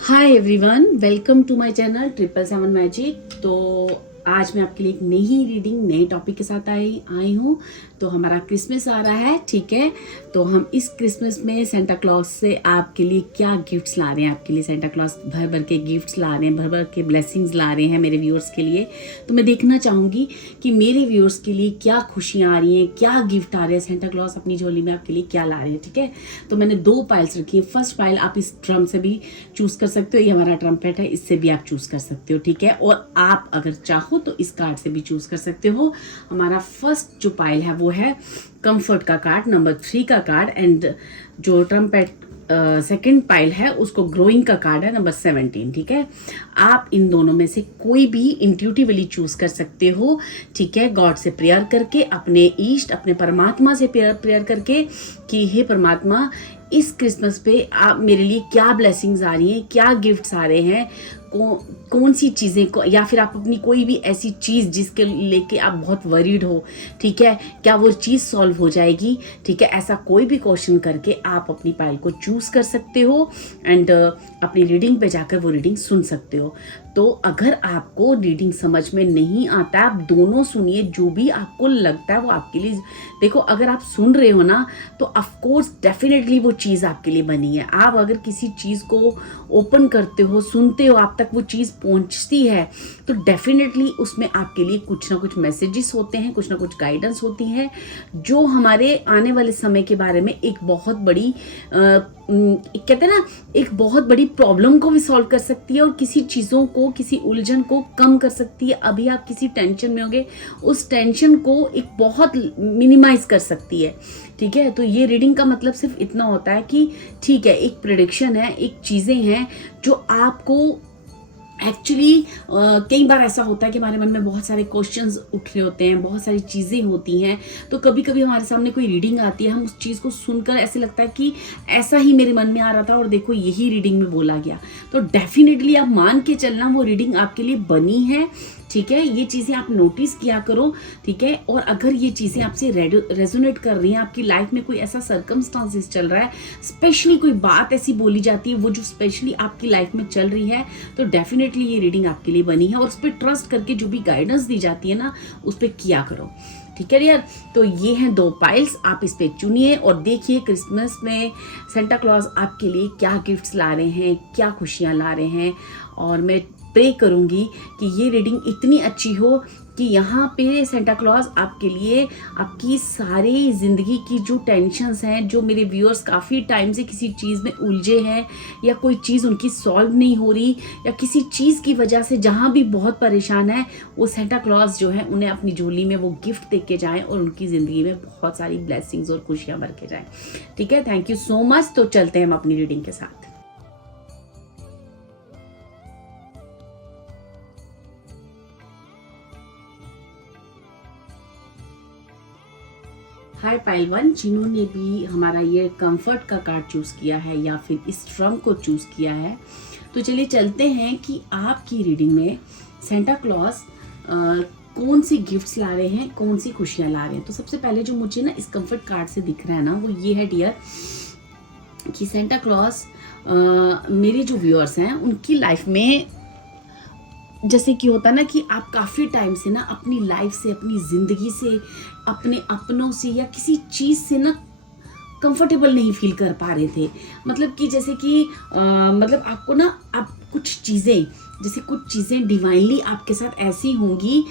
Hi everyone, welcome to my channel 777 magic. तो आज मैं आपके लिए एक नई रीडिंग नए टॉपिक के साथ आई हूँ। तो हमारा क्रिसमस आ रहा है, ठीक है। तो हम इस क्रिसमस में सेंटा क्लॉज से आपके लिए क्या गिफ्ट्स ला रहे हैं। आपके लिए सेंटा क्लॉज भर भर के गिफ्ट्स ला रहे हैं, भर भर के ब्लेसिंग्स ला रहे हैं मेरे व्यूअर्स के लिए। तो मैं देखना चाहूँगी कि मेरे व्यूअर्स के लिए क्या खुशियाँ आ रही हैं, क्या गिफ्ट आ रहे हैं, सेंटा क्लॉज अपनी झोली में आपके लिए क्या ला रहे हैं, ठीक है। तो मैंने 2 पाइल्स रखी है। फर्स्ट पाइल आप इस ड्रम से भी चूज कर सकते हो, ये हमारा ट्रम्पेट है, इससे भी आप चूज कर सकते हो, ठीक है। और आप अगर चाहो तो इस कार्ड से भी चूज कर सकते हो। हमारा फर्स्ट जो पाइल है वो है कंफर्ट का कार्ड, नंबर 3 का कार्ड, एंड जो ट्रम्पेट सेकेंड पाइल है उसको ग्रोइंग का कार्ड है, नंबर 17, ठीक है। आप इन दोनों में से कोई भी इंट्यूटिवली चूज कर सकते हो, ठीक है। गॉड से प्रेयर करके, अपने ईष्ट, अपने परमात्मा से प्रेयर करके कि हे परमात्मा, इस क्रिसमस पे आप मेरे लिए क्या ब्लेसिंग्स आ रही हैं, क्या गिफ्ट्स आ रहे हैं, कौन सी चीज़ें को, या फिर आप अपनी कोई भी ऐसी चीज़ जिसके लेके आप बहुत वरीड हो, ठीक है, क्या वो चीज़ सॉल्व हो जाएगी, ठीक है। ऐसा कोई भी क्वेश्चन करके आप अपनी पाइल को चूज कर सकते हो एंड अपनी रीडिंग पे जाकर वो रीडिंग सुन सकते हो। तो अगर आपको रीडिंग समझ में नहीं आता, आप दोनों सुनिए, जो भी आपको लगता है वो आपके लिए। देखो, अगर आप सुन रहे हो ना तो ऑफकोर्स डेफिनेटली वो चीज़ आपके लिए बनी है। आप अगर किसी चीज़ को ओपन करते हो, सुनते हो, आप तक वो चीज़ पहुंचती है, तो डेफिनेटली उसमें आपके लिए कुछ ना कुछ मैसेजेस होते हैं, कुछ ना कुछ गाइडेंस होती है, जो हमारे आने वाले समय के बारे में एक बहुत बड़ी कहते हैं ना, एक बहुत बड़ी प्रॉब्लम को भी सॉल्व कर सकती है और किसी चीज़ों को, किसी उलझन को कम कर सकती है। अभी आप किसी टेंशन में होंगे, उस टेंशन को एक बहुत मिनिमाइज कर सकती है, ठीक है। तो ये रीडिंग का मतलब सिर्फ इतना होता है कि ठीक है, एक प्रेडिक्शन है, एक चीज़ें हैं जो आपको एक्चुअली कई बार ऐसा होता है कि हमारे मन में बहुत सारे क्वेश्चंस उठ रहे होते हैं, बहुत सारी चीज़ें होती हैं। तो कभी कभी हमारे सामने कोई रीडिंग आती है, हम उस चीज़ को सुनकर ऐसे लगता है कि ऐसा ही मेरे मन में आ रहा था और देखो यही रीडिंग में बोला गया। तो डेफिनेटली आप मान के चलना, वो रीडिंग आपके लिए बनी है, ठीक है। ये चीज़ें आप नोटिस किया करो, ठीक है। और अगर ये चीज़ें आपसे रेजोनेट कर रही हैं, आपकी लाइफ में कोई ऐसा सर्कमस्टांसेस चल रहा है, स्पेशली कोई बात ऐसी बोली जाती है वो जो स्पेशली आपकी लाइफ में चल रही है, तो डेफिनेटली ये रीडिंग आपके लिए बनी है। और उस पर ट्रस्ट करके जो भी गाइडेंस दी जाती है ना, उस पर किया करो, ठीक है यार। तो ये हैं 2 पाइल्स, आप इस पे चुनिए और देखिए क्रिसमस में सेंटा क्लॉज आपके लिए क्या गिफ्ट्स ला रहे हैं, क्या खुशियाँ ला रहे हैं। और मैं प्रे करूँगी कि ये रीडिंग इतनी अच्छी हो कि यहाँ पे सेंटा क्लॉज आपके लिए आपकी सारी ज़िंदगी की जो टेंशन्स हैं, जो मेरे व्यूअर्स काफ़ी टाइम से किसी चीज़ में उलझे हैं या कोई चीज़ उनकी सॉल्व नहीं हो रही, या किसी चीज़ की वजह से जहाँ भी बहुत परेशान है, वो सेंटा क्लॉज जो है उन्हें अपनी झोली में वो गिफ्ट दे के जाएँ और उनकी ज़िंदगी में बहुत सारी ब्लेसिंग्स और खुशियाँ भर के जाएँ, ठीक है। Thank you so much. तो चलते हैं हम अपनी रीडिंग के साथ। हाय पाइल 1, जिन्होंने भी हमारा ये कंफर्ट का कार्ड चूज किया है या फिर इस ट्रम को चूज किया है, तो चलिए चलते हैं कि आपकी रीडिंग में सेंटा क्लॉज कौन सी गिफ्ट्स ला रहे हैं, कौन सी खुशियां ला रहे हैं। तो सबसे पहले जो मुझे ना इस कंफर्ट कार्ड से दिख रहा है ना, वो ये है डियर, कि सेंटा क्लॉज मेरे जो व्यूअर्स हैं उनकी लाइफ में जैसे कि होता ना कि आप काफ़ी टाइम से ना अपनी लाइफ से, अपनी ज़िंदगी से, अपने अपनों से या किसी चीज़ से ना कंफर्टेबल नहीं फील कर पा रहे थे। मतलब कि जैसे कि मतलब आपको ना, आप कुछ चीज़ें, जैसे कुछ चीज़ें डिवाइनली आपके साथ ऐसी होंगी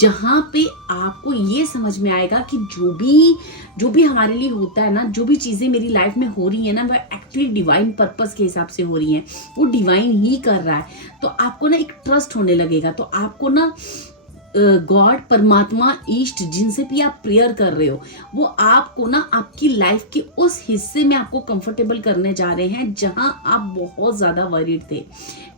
जहाँ पे आपको ये समझ में आएगा कि जो भी हमारे लिए होता है ना, जो भी चीज़ें मेरी लाइफ में हो रही है ना, वह एक्चुअली डिवाइन पर्पस के हिसाब से हो रही हैं, वो डिवाइन ही कर रहा है। तो आपको ना एक ट्रस्ट होने लगेगा। तो आपको ना गॉड, परमात्मा, ईष्ट, जिनसे भी आप प्रेयर कर रहे हो, वो आपको ना आपकी लाइफ के उस हिस्से में आपको कंफर्टेबल करने जा रहे हैं जहां आप बहुत ज़्यादा वरीड थे,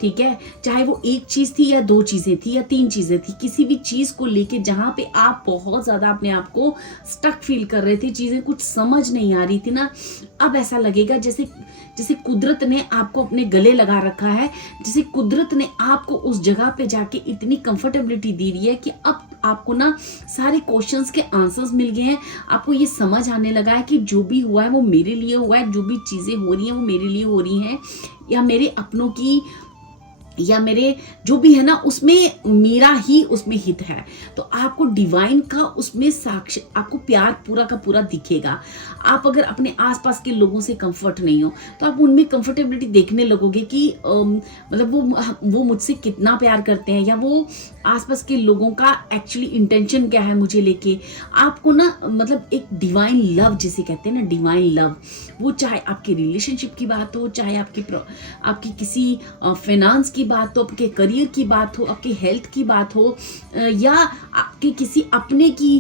ठीक है। चाहे वो एक चीज़ थी या 2 चीज़ें थी या 3 चीज़ें थी, किसी भी चीज़ को लेके जहां पे आप बहुत ज़्यादा अपने आप को स्टक फील कर रहे थे, चीज़ें कुछ समझ नहीं आ रही थी ना, अब ऐसा लगेगा जैसे जैसे कुदरत ने आपको अपने गले लगा रखा है, जैसे कुदरत ने आपको उस जगह पे जाके इतनी कंफर्टेबिलिटी दे रही है कि अब आपको ना सारे क्वेश्चंस के आंसर्स मिल गए हैं। आपको ये समझ आने लगा है कि जो भी हुआ है वो मेरे लिए हुआ है, जो भी चीज़ें हो रही हैं वो मेरे लिए हो रही हैं, या मेरे अपनों की, या मेरे जो भी है ना उसमें मेरा ही उसमें हित है। तो आपको डिवाइन का उसमें साक्ष्य, आपको प्यार पूरा का पूरा दिखेगा। आप अगर अपने आसपास के लोगों से कंफर्ट नहीं हो तो आप उनमें कंफर्टेबिलिटी देखने लगोगे कि मतलब वो मुझसे कितना प्यार करते हैं, या वो आसपास के लोगों का एक्चुअली इंटेंशन क्या है मुझे लेके। आपको ना मतलब एक डिवाइन लव जिसे कहते हैं ना, डिवाइन लव, वो चाहे आपके रिलेशनशिप की बात हो, चाहे आपकी किसी फाइनेंस की बात हो, आपके करियर की बात हो, आपके हेल्थ की बात हो, या आपके किसी अपने की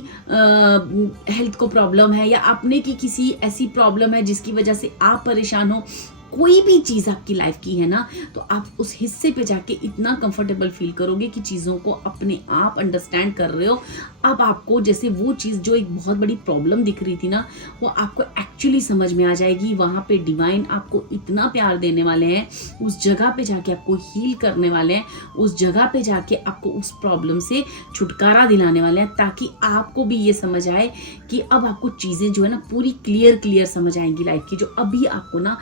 हेल्थ को प्रॉब्लम है, या अपने की किसी ऐसी प्रॉब्लम है जिसकी वजह से आप परेशान हो, कोई भी चीज़ आपकी लाइफ की है ना, तो आप उस हिस्से पे जाके इतना कंफर्टेबल फील करोगे कि चीज़ों को अपने आप अंडरस्टैंड कर रहे हो। अब आपको जैसे वो चीज़ जो एक बहुत बड़ी प्रॉब्लम दिख रही थी ना, वो आपको एक्चुअली समझ में आ जाएगी। वहाँ पे डिवाइन आपको इतना प्यार देने वाले हैं, उस जगह पे जाके आपको हील करने वाले हैं, उस जगह पे जाके आपको उस प्रॉब्लम से छुटकारा दिलाने वाले हैं, ताकि आपको भी ये समझ आए कि अब आपको चीज़ें जो है ना पूरी क्लियर समझ आएंगी लाइफ की, जो अभी आपको ना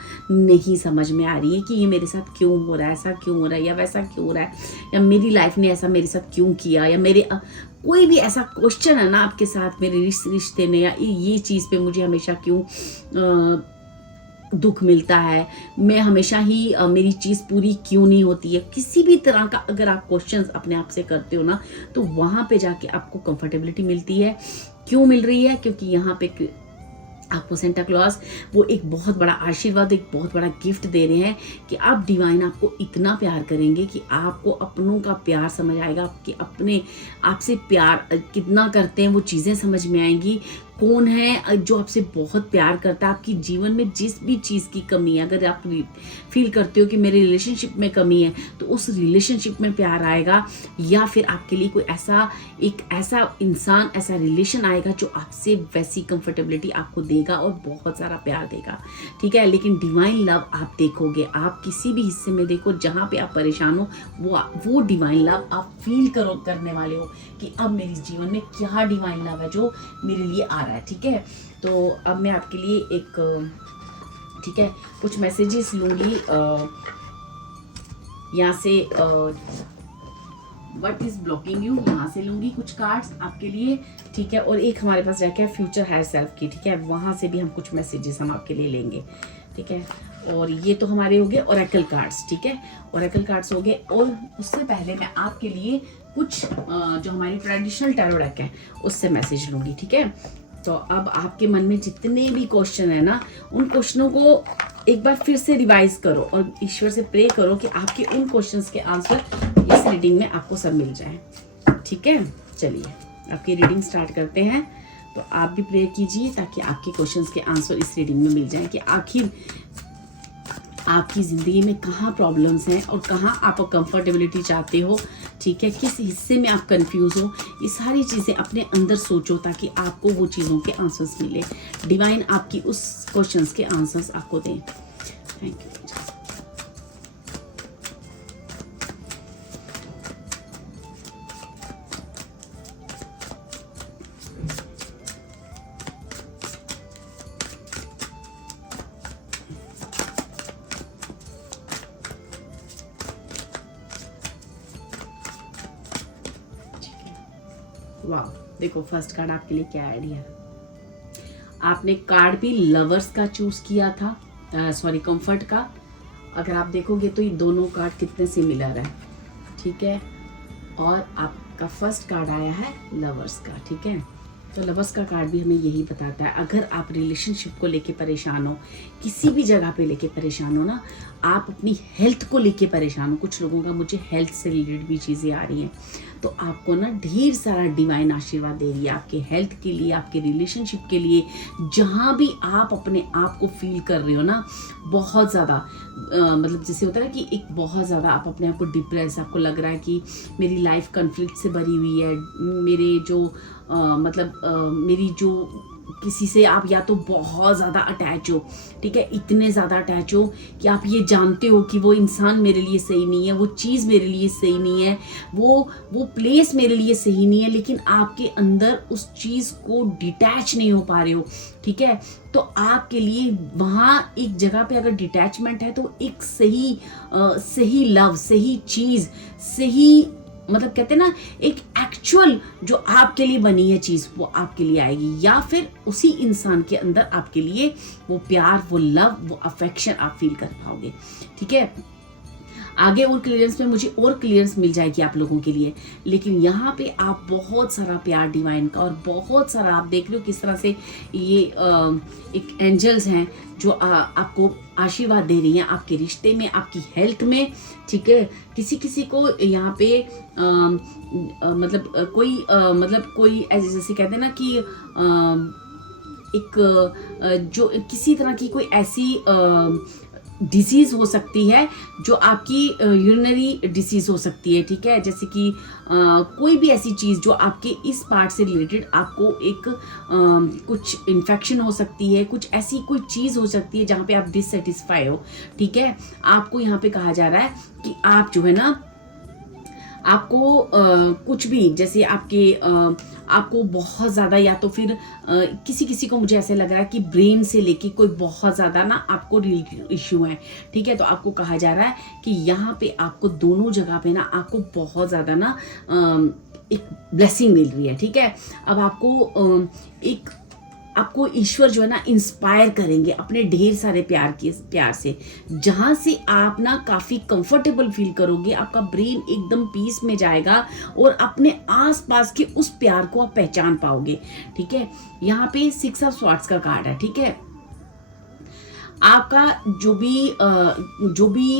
नहीं समझ में आ रही है कि ये मेरे साथ क्यों हो रहा है, ऐसा क्यों हो रहा है, या वैसा क्यों हो रहा है, या मेरी लाइफ ने ऐसा मेरे साथ क्यों किया, या मेरे कोई भी ऐसा क्वेश्चन है ना आपके साथ मेरे रिश्ते में, या ये चीज़ पे मुझे हमेशा क्यों दुख मिलता है, मैं हमेशा ही मेरी चीज़ पूरी क्यों नहीं होती है, किसी भी तरह का अगर आप क्वेश्चंस अपने आप से करते हो ना, तो वहाँ पे जाके आपको कंफर्टेबिलिटी मिलती है। क्यों मिल रही है? क्योंकि यहाँ पे आपको सेंटा क्लॉज वो एक बहुत बड़ा आशीर्वाद, एक बहुत बड़ा गिफ्ट दे रहे हैं कि आप डिवाइन आपको इतना प्यार करेंगे कि आपको अपनों का प्यार समझ आएगा, आपके अपने आपसे प्यार कितना करते हैं वो चीज़ें समझ में आएंगी। कौन है जो आपसे बहुत प्यार करता है, आपकी जीवन में जिस भी चीज़ की कमी है, अगर आप फील करते हो कि मेरे रिलेशनशिप में कमी है, तो उस रिलेशनशिप में प्यार आएगा, या फिर आपके लिए कोई ऐसा इंसान, ऐसा रिलेशन आएगा जो आपसे वैसी कंफर्टेबिलिटी आपको देगा और बहुत सारा प्यार देगा। ठीक है, लेकिन डिवाइन लव आप देखोगे, आप किसी भी हिस्से में देखो जहाँ पे आप परेशान हो, वो डिवाइन लव आप फील करने वाले हो कि अब मेरे जीवन में क्या डिवाइन लव है जो मेरे लिए आ रहा है। ठीक है, तो अब मैं आपके लिए एक ठीक है कुछ मैसेजेस लूँगी यहाँ से, व्हाट इज ब्लॉकिंग यू, यहाँ से लूँगी कुछ कार्ड्स आपके लिए। ठीक है, और एक हमारे पास जाके फ्यूचर हायर सेल्फ की, ठीक है, वहाँ से भी हम कुछ मैसेजेस हम आपके लिए लेंगे। ठीक है, और ये तो हमारे हो गए ओरेकल कार्ड्स। ठीक है, ओरेकल कार्ड्स हो गए, और उससे पहले मैं आपके लिए कुछ जो हमारी ट्रेडिशनल टैरो डेक है उससे मैसेज लूँगी। ठीक है, तो अब आपके मन में जितने भी क्वेश्चन है ना, उन क्वेश्चनों को एक बार फिर से रिवाइज करो और ईश्वर से प्रे करो कि आपके उन क्वेश्चंस के आंसर इस रीडिंग में आपको सब मिल जाए। ठीक है, चलिए आपकी रीडिंग स्टार्ट करते हैं। तो आप भी प्रे कीजिए ताकि आपके क्वेश्चंस के आंसर इस रीडिंग में मिल जाए कि आखिर आपकी ज़िंदगी में कहाँ प्रॉब्लम्स हैं और कहाँ आप कंफर्टेबिलिटी चाहते हो। ठीक है, किस हिस्से में आप कंफ्यूज हो, ये सारी चीज़ें अपने अंदर सोचो ताकि आपको वो चीज़ों के आंसर्स मिले, डिवाइन आपकी उस क्वेश्चंस के आंसर्स आपको दें। Thank you. वाह, देखो फर्स्ट कार्ड आपके लिए क्या आइडिया है। आपने कार्ड भी लवर्स का चूज किया था, सॉरी कंफर्ट का। अगर आप देखोगे तो ये दोनों कार्ड कितने सिमिलर है। ठीक है, और आपका फर्स्ट कार्ड आया है लवर्स का। ठीक है, तो लवर्स का कार्ड भी हमें यही बताता है, अगर आप रिलेशनशिप को लेके परेशान हो, किसी भी जगह पे लेके परेशान हो ना, आप अपनी हेल्थ को लेके परेशान हो, कुछ लोगों का मुझे हेल्थ से रिलेटेड भी चीज़ें आ रही हैं, तो आपको ना ढेर सारा डिवाइन आशीर्वाद दे रही है आपके हेल्थ के लिए, आपके रिलेशनशिप के लिए। जहाँ भी आप अपने आप को फील कर रहे हो ना बहुत ज़्यादा, मतलब जैसे होता है ना कि एक बहुत ज़्यादा आप अपने आप को डिप्रेस, आपको लग रहा है कि मेरी लाइफ कन्फ्लिक्ट से भरी हुई है, मेरे जो मेरी जो किसी से आप या तो बहुत ज़्यादा अटैच हो, ठीक है, इतने ज़्यादा अटैच हो कि आप ये जानते हो कि वो इंसान मेरे लिए सही नहीं है, वो चीज़ मेरे लिए सही नहीं है, वो प्लेस मेरे लिए सही नहीं है, लेकिन आपके अंदर उस चीज़ को डिटैच नहीं हो पा रहे हो, ठीक है। तो आपके लिए वहाँ एक जगह पे अगर डिटैचमेंट है तो एक सही लव, सही चीज़, सही मतलब कहते हैं ना एक एक्चुअल जो आपके लिए बनी है चीज़ वो आपके लिए आएगी, या फिर उसी इंसान के अंदर आपके लिए वो प्यार, वो लव, वो अफेक्शन आप फील कर पाओगे, ठीक है। आगे और क्लियरेंस में मुझे और क्लियरेंस मिल जाएगी आप लोगों के लिए, लेकिन यहाँ पे आप बहुत सारा प्यार डिवाइन का और बहुत सारा आप देख रहे हो किस तरह से ये एक एंजल्स हैं जो आपको आशीर्वाद दे रही हैं आपके रिश्ते में, आपकी हेल्थ में, ठीक है। किसी को यहाँ पे मतलब कोई ऐसे जैसे कहते हैं ना कि एक जो किसी तरह की कोई ऐसी डिसीज़ हो सकती है जो आपकी यूरिनरी डिसीज़ हो सकती है, ठीक है। जैसे कि कोई भी ऐसी चीज़ जो आपके इस पार्ट से रिलेटेड आपको एक कुछ इन्फेक्शन हो सकती है, कुछ ऐसी कोई चीज़ हो सकती है जहाँ पे आप डिससेटिस्फाई हो, ठीक है। आपको यहाँ पे कहा जा रहा है कि आप जो है ना आपको कुछ भी जैसे आपको बहुत ज़्यादा या तो फिर किसी को मुझे ऐसे लग रहा है कि ब्रेन से लेके कोई बहुत ज़्यादा ना आपको इश्यू है, ठीक है। तो आपको कहा जा रहा है कि यहाँ पे आपको दोनों जगह पे ना आपको बहुत ज़्यादा ना एक ब्लेसिंग मिल रही है, ठीक है। अब आपको ईश्वर जो है ना इंस्पायर करेंगे अपने ढेर सारे प्यार से, जहाँ से आप ना काफ़ी कंफर्टेबल फील करोगे, आपका ब्रेन एकदम पीस में जाएगा और अपने आसपास के उस प्यार को आप पहचान पाओगे, ठीक है। यहाँ पे 6 ऑफ स्वॉर्ड्स का कार्ड है, ठीक है। आपका जो भी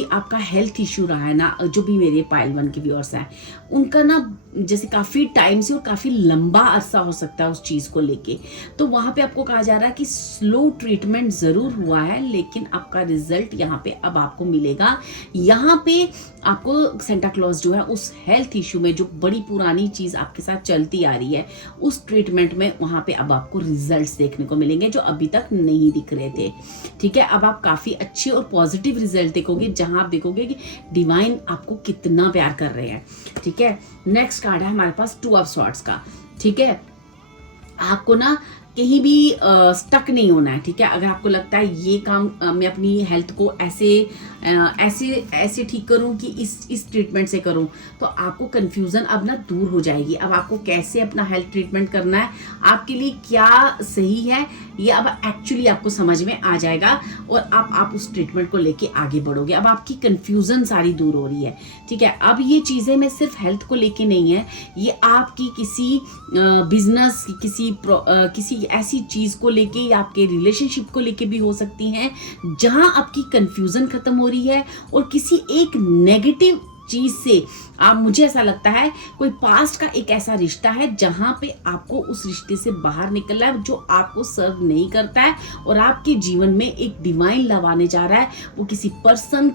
आपका हेल्थ इश्यू रहा है ना, जो भी मेरे पाइल 1 के व्यूअर्स हैं उनका ना जैसे काफ़ी टाइम से और काफ़ी लंबा अरसा हो सकता है उस चीज़ को लेके, तो वहाँ पे आपको कहा जा रहा है कि स्लो ट्रीटमेंट ज़रूर हुआ है, लेकिन आपका रिजल्ट यहाँ पे अब आपको मिलेगा। यहाँ पे आपको सेंटा क्लॉज जो है उस हेल्थ इश्यू में जो बड़ी पुरानी चीज़ आपके साथ चलती आ रही है उस ट्रीटमेंट में वहाँ पे अब आपको रिजल्ट्स देखने को मिलेंगे जो अभी तक नहीं दिख रहे थे, ठीक है। अब आप काफ़ी अच्छे और पॉजिटिव रिजल्ट देखोगे जहाँ आप देखोगे कि डिवाइन आपको कितना प्यार कर रहे हैं, ठीक है। नेक्स्ट कार्ड है हमारे पास 2 ऑफ स्वॉर्ड्स का, ठीक है। आपको ना कहीं भी स्टक नहीं होना है, ठीक है। अगर आपको लगता है ये काम मैं अपनी हेल्थ को ऐसे ठीक करूं कि इस ट्रीटमेंट से करूं, तो आपको कंफ्यूजन अब ना दूर हो जाएगी। अब आपको कैसे अपना हेल्थ ट्रीटमेंट करना है, आपके लिए क्या सही है, ये अब एक्चुअली आपको समझ में आ जाएगा और आप उस ट्रीटमेंट को लेके आगे बढ़ोगे। अब आपकी कंफ्यूजन सारी दूर हो रही है, ठीक है। अब ये चीज़ें मैं सिर्फ हेल्थ को लेके नहीं है, ये आपकी किसी बिजनेस, किसी ऐसी चीज़ को लेके या आपके रिलेशनशिप को लेके भी हो सकती हैं जहां आपकी कंफ्यूजन खत्म हो रही है और किसी एक नेगेटिव चीज से मुझे ऐसा लगता है कोई पास्ट का एक ऐसा रिश्ता है जहां पे आपको उस रिश्ते से बाहर निकलना है जो आपको सर्व नहीं करता है और आपके जीवन में एक डिवाइन लव आने जा रहा है। वो किसी पर्सन,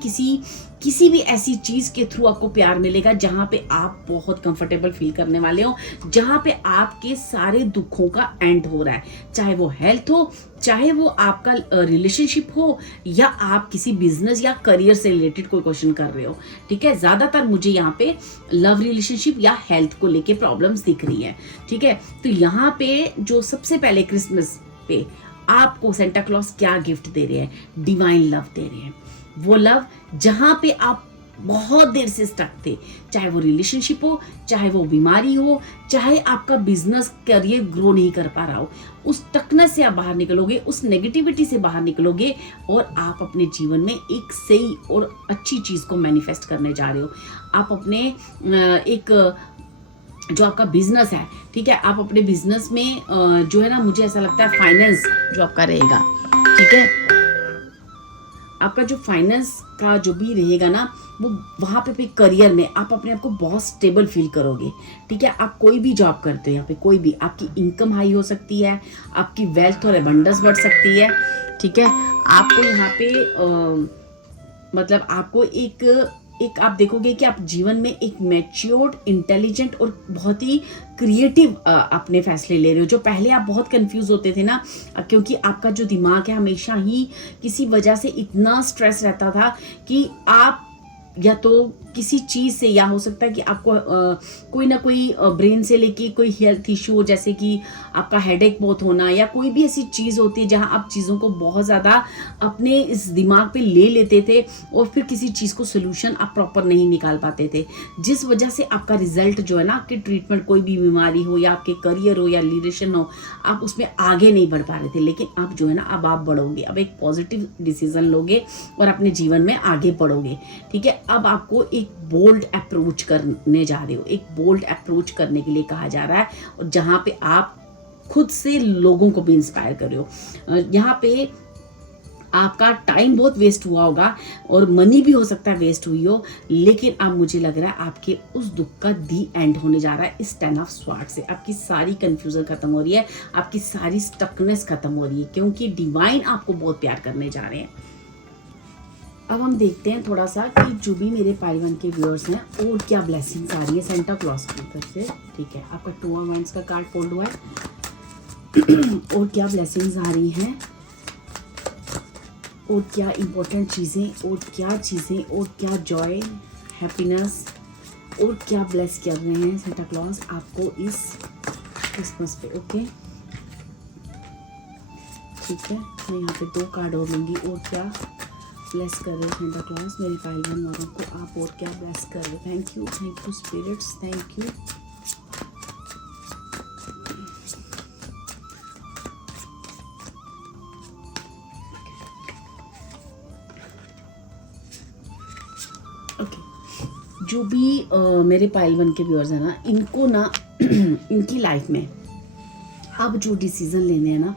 किसी भी ऐसी चीज के थ्रू आपको प्यार मिलेगा जहां पे आप बहुत कंफर्टेबल फील करने वाले हो, जहां पे आपके सारे दुखों का एंड हो रहा है, चाहे वो हेल्थ हो, चाहे वो आपका रिलेशनशिप हो या आप किसी बिजनेस या करियर से रिलेटेड कोई क्वेश्चन कर रहे हो, ठीक है। ज्यादातर मुझे यहाँ पे लव, रिलेशनशिप या हेल्थ को लेके प्रॉब्लम्स दिख रही है, ठीक है। तो यहाँ पे जो सबसे पहले क्रिसमस पे आपको सेंटा क्लॉज क्या गिफ्ट दे रहे हैं, डिवाइन लव दे रहे हैं। वो लव जहां पे आप बहुत देर से स्टक थे, चाहे वो रिलेशनशिप हो, चाहे वो बीमारी हो, चाहे आपका बिजनेस करियर ग्रो नहीं कर पा रहा हो, उस टकनेस से आप बाहर निकलोगे, उस नेगेटिविटी से बाहर निकलोगे और आप अपने जीवन में एक सही और अच्छी चीज को मैनिफेस्ट करने जा रहे हो। आप अपने एक जो आपका बिजनेस है, ठीक है, आप अपने बिजनेस में जो है ना, मुझे ऐसा लगता है फाइनेंस जो आपका रहेगा, ठीक है, आपका जो फाइनेंस का जो भी रहेगा ना, वो वहाँ पे करियर में आप अपने आप को बहुत स्टेबल फील करोगे, ठीक है। आप कोई भी जॉब करते हो, यहाँ पे कोई भी आपकी इनकम हाई हो सकती है, आपकी वेल्थ और एबंडेंस बढ़ सकती है, ठीक है। आपको यहाँ पे मतलब आपको एक एक आप देखोगे कि आप जीवन में एक मैच्योर्ड, इंटेलिजेंट और बहुत ही क्रिएटिव अपने फैसले ले रहे हो। जो पहले आप बहुत कंफ्यूज होते थे ना, क्योंकि आपका जो दिमाग है हमेशा ही किसी वजह से इतना स्ट्रेस रहता था कि आप या तो किसी चीज़ से, या हो सकता है कि आपको कोई ना कोई ब्रेन से लेके कोई हेल्थ इशू हो, जैसे कि आपका हेडेक बहुत होना, या कोई भी ऐसी चीज़ होती है जहां आप चीज़ों को बहुत ज़्यादा अपने इस दिमाग पे ले लेते थे और फिर किसी चीज़ को सोल्यूशन आप प्रॉपर नहीं निकाल पाते थे, जिस वजह से आपका रिजल्ट जो है ना, आपकी ट्रीटमेंट, कोई भी बीमारी हो या आपके करियर हो या लीडरशिप हो, आप उसमें आगे नहीं बढ़ पा रहे थे। लेकिन अब जो है ना, अब आप बढ़ोगे, अब एक पॉजिटिव डिसीजन लोगे और अपने जीवन में आगे बढ़ोगे। ठीक है, अब आपको एक बोल्ड अप्रोच करने जा रहे हो, एक बोल्ड अप्रोच करने के लिए कहा जा रहा है, और जहां पे आप खुद से लोगों को भी इंस्पायर कर रहे हो। यहाँ पे आपका टाइम बहुत वेस्ट हुआ होगा और मनी भी हो सकता है वेस्ट हुई हो, लेकिन अब मुझे लग रहा है आपके उस दुख का दी एंड होने जा रहा है इस 10 ऑफ स्वॉर्ड से। आपकी सारी कंफ्यूजन खत्म हो रही है, आपकी सारी स्टकनेस खत्म हो रही है, क्योंकि डिवाइन आपको बहुत प्यार करने जा रहे हैं। अब हम देखते हैं थोड़ा सा कि जो भी मेरे पाइल 1 के व्यूअर्स हैं और क्या ब्लेसिंग्स आ रही है सेंटा क्लॉज की तरफ से। ठीक है, आपका 2 ऑफ वांड्स का कार्ड फोल्ड हुआ है और क्या ब्लेसिंग्स आ रही हैं, और क्या इंपॉर्टेंट चीज़ें, और क्या चीज़ें, और क्या जॉय, हैप्पीनेस, और क्या ब्लेस कर रहे हैं सेंटा क्लॉज आपको इस क्रिसमस पे। ओके, ठीक है, मैं यहाँ पे 2 कार्ड और लूँगी। और क्या ब्लेस कर रहे हो सेंटा क्लॉज मेरे पाइल 1 वालों को, आप और क्या ब्लेस कर रहे हो। Thank you spirits, thank you. Okay, जो भी मेरे पाइल 1 के व्यूअर्स हैं ना, इनको ना इनकी लाइफ में अब जो डिसीजन लेने हैं ना,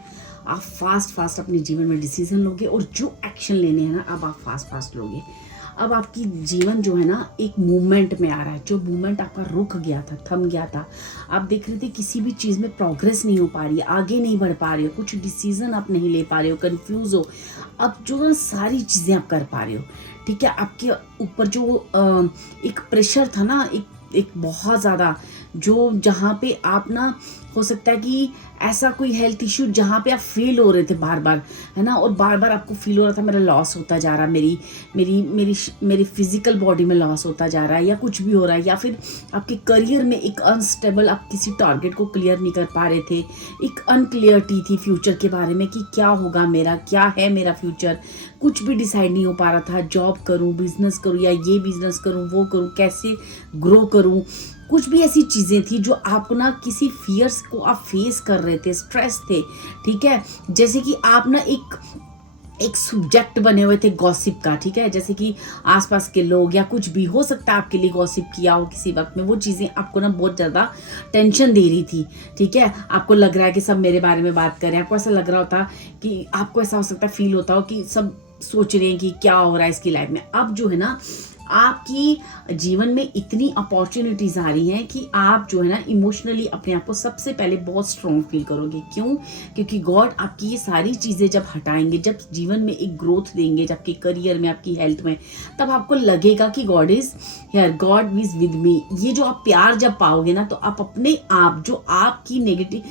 आप फास्ट अपने जीवन में डिसीजन लोगे, और जो एक्शन लेने हैं ना, अब आप फास्ट लोगे। अब आपकी जीवन जो है ना एक मूवमेंट में आ रहा है। जो मूवमेंट आपका रुक गया था, थम गया था, आप देख रहे थे किसी भी चीज़ में प्रोग्रेस नहीं हो पा रही है, आगे नहीं बढ़ पा रही हो, कुछ डिसीजन आप नहीं ले पा रहे हो, कंफ्यूज हो, अब जो है सारी चीज़ें आप कर पा रहे हो। ठीक है, आपके ऊपर जो एक प्रेशर था ना, एक बहुत ज़्यादा, जो जहाँ पे आप ना, हो सकता है कि ऐसा कोई हेल्थ इश्यू जहाँ पे आप फेल हो रहे थे बार बार, है ना, और बार बार आपको फील हो रहा था मेरा लॉस होता जा रहा, मेरी फिजिकल बॉडी में लॉस होता जा रहा है, या कुछ भी हो रहा है, या फिर आपके करियर में एक अनस्टेबल, आप किसी टारगेट को क्लियर नहीं कर पा रहे थे, एक अनक्लियरिटी थी फ्यूचर के बारे में कि क्या होगा मेरा, क्या है मेरा फ्यूचर, कुछ भी डिसाइड नहीं हो पा रहा था। जॉब करूँ, बिजनेस करूँ, या ये बिजनेस करूँ, वो करूँ, कैसे ग्रो करूँ, कुछ भी ऐसी चीज़ें थी जो आप ना किसी फियर्स को आप फेस कर रहे थे, स्ट्रेस थे। ठीक है, जैसे कि आप ना एक सब्जेक्ट बने हुए थे गॉसिप का। ठीक है, जैसे कि आसपास के लोग या कुछ भी हो सकता है आपके लिए गॉसिप किया हो किसी वक्त में, वो चीज़ें आपको ना बहुत ज़्यादा टेंशन दे रही थी। ठीक है, आपको लग रहा है कि सब मेरे बारे में बात कर रहे हैं, आपको ऐसा लग रहा होता कि आपको ऐसा हो सकता है फील होता हो कि सब सोच रहे हैं कि क्या हो रहा है इसकी लाइफ में। अब जो है ना आपकी जीवन में इतनी अपॉर्चुनिटीज आ रही हैं कि आप जो है ना इमोशनली अपने आप को सबसे पहले बहुत स्ट्रॉन्ग फील करोगे। क्यों? क्योंकि गॉड आपकी ये सारी चीज़ें जब हटाएंगे, जब जीवन में एक ग्रोथ देंगे, जब आपके करियर में, आपकी हेल्थ में, तब आपको लगेगा कि God is here, God is with me. ये जो आप प्यार जब पाओगे ना, तो आप अपने आप, जो आपकी नेगेटिव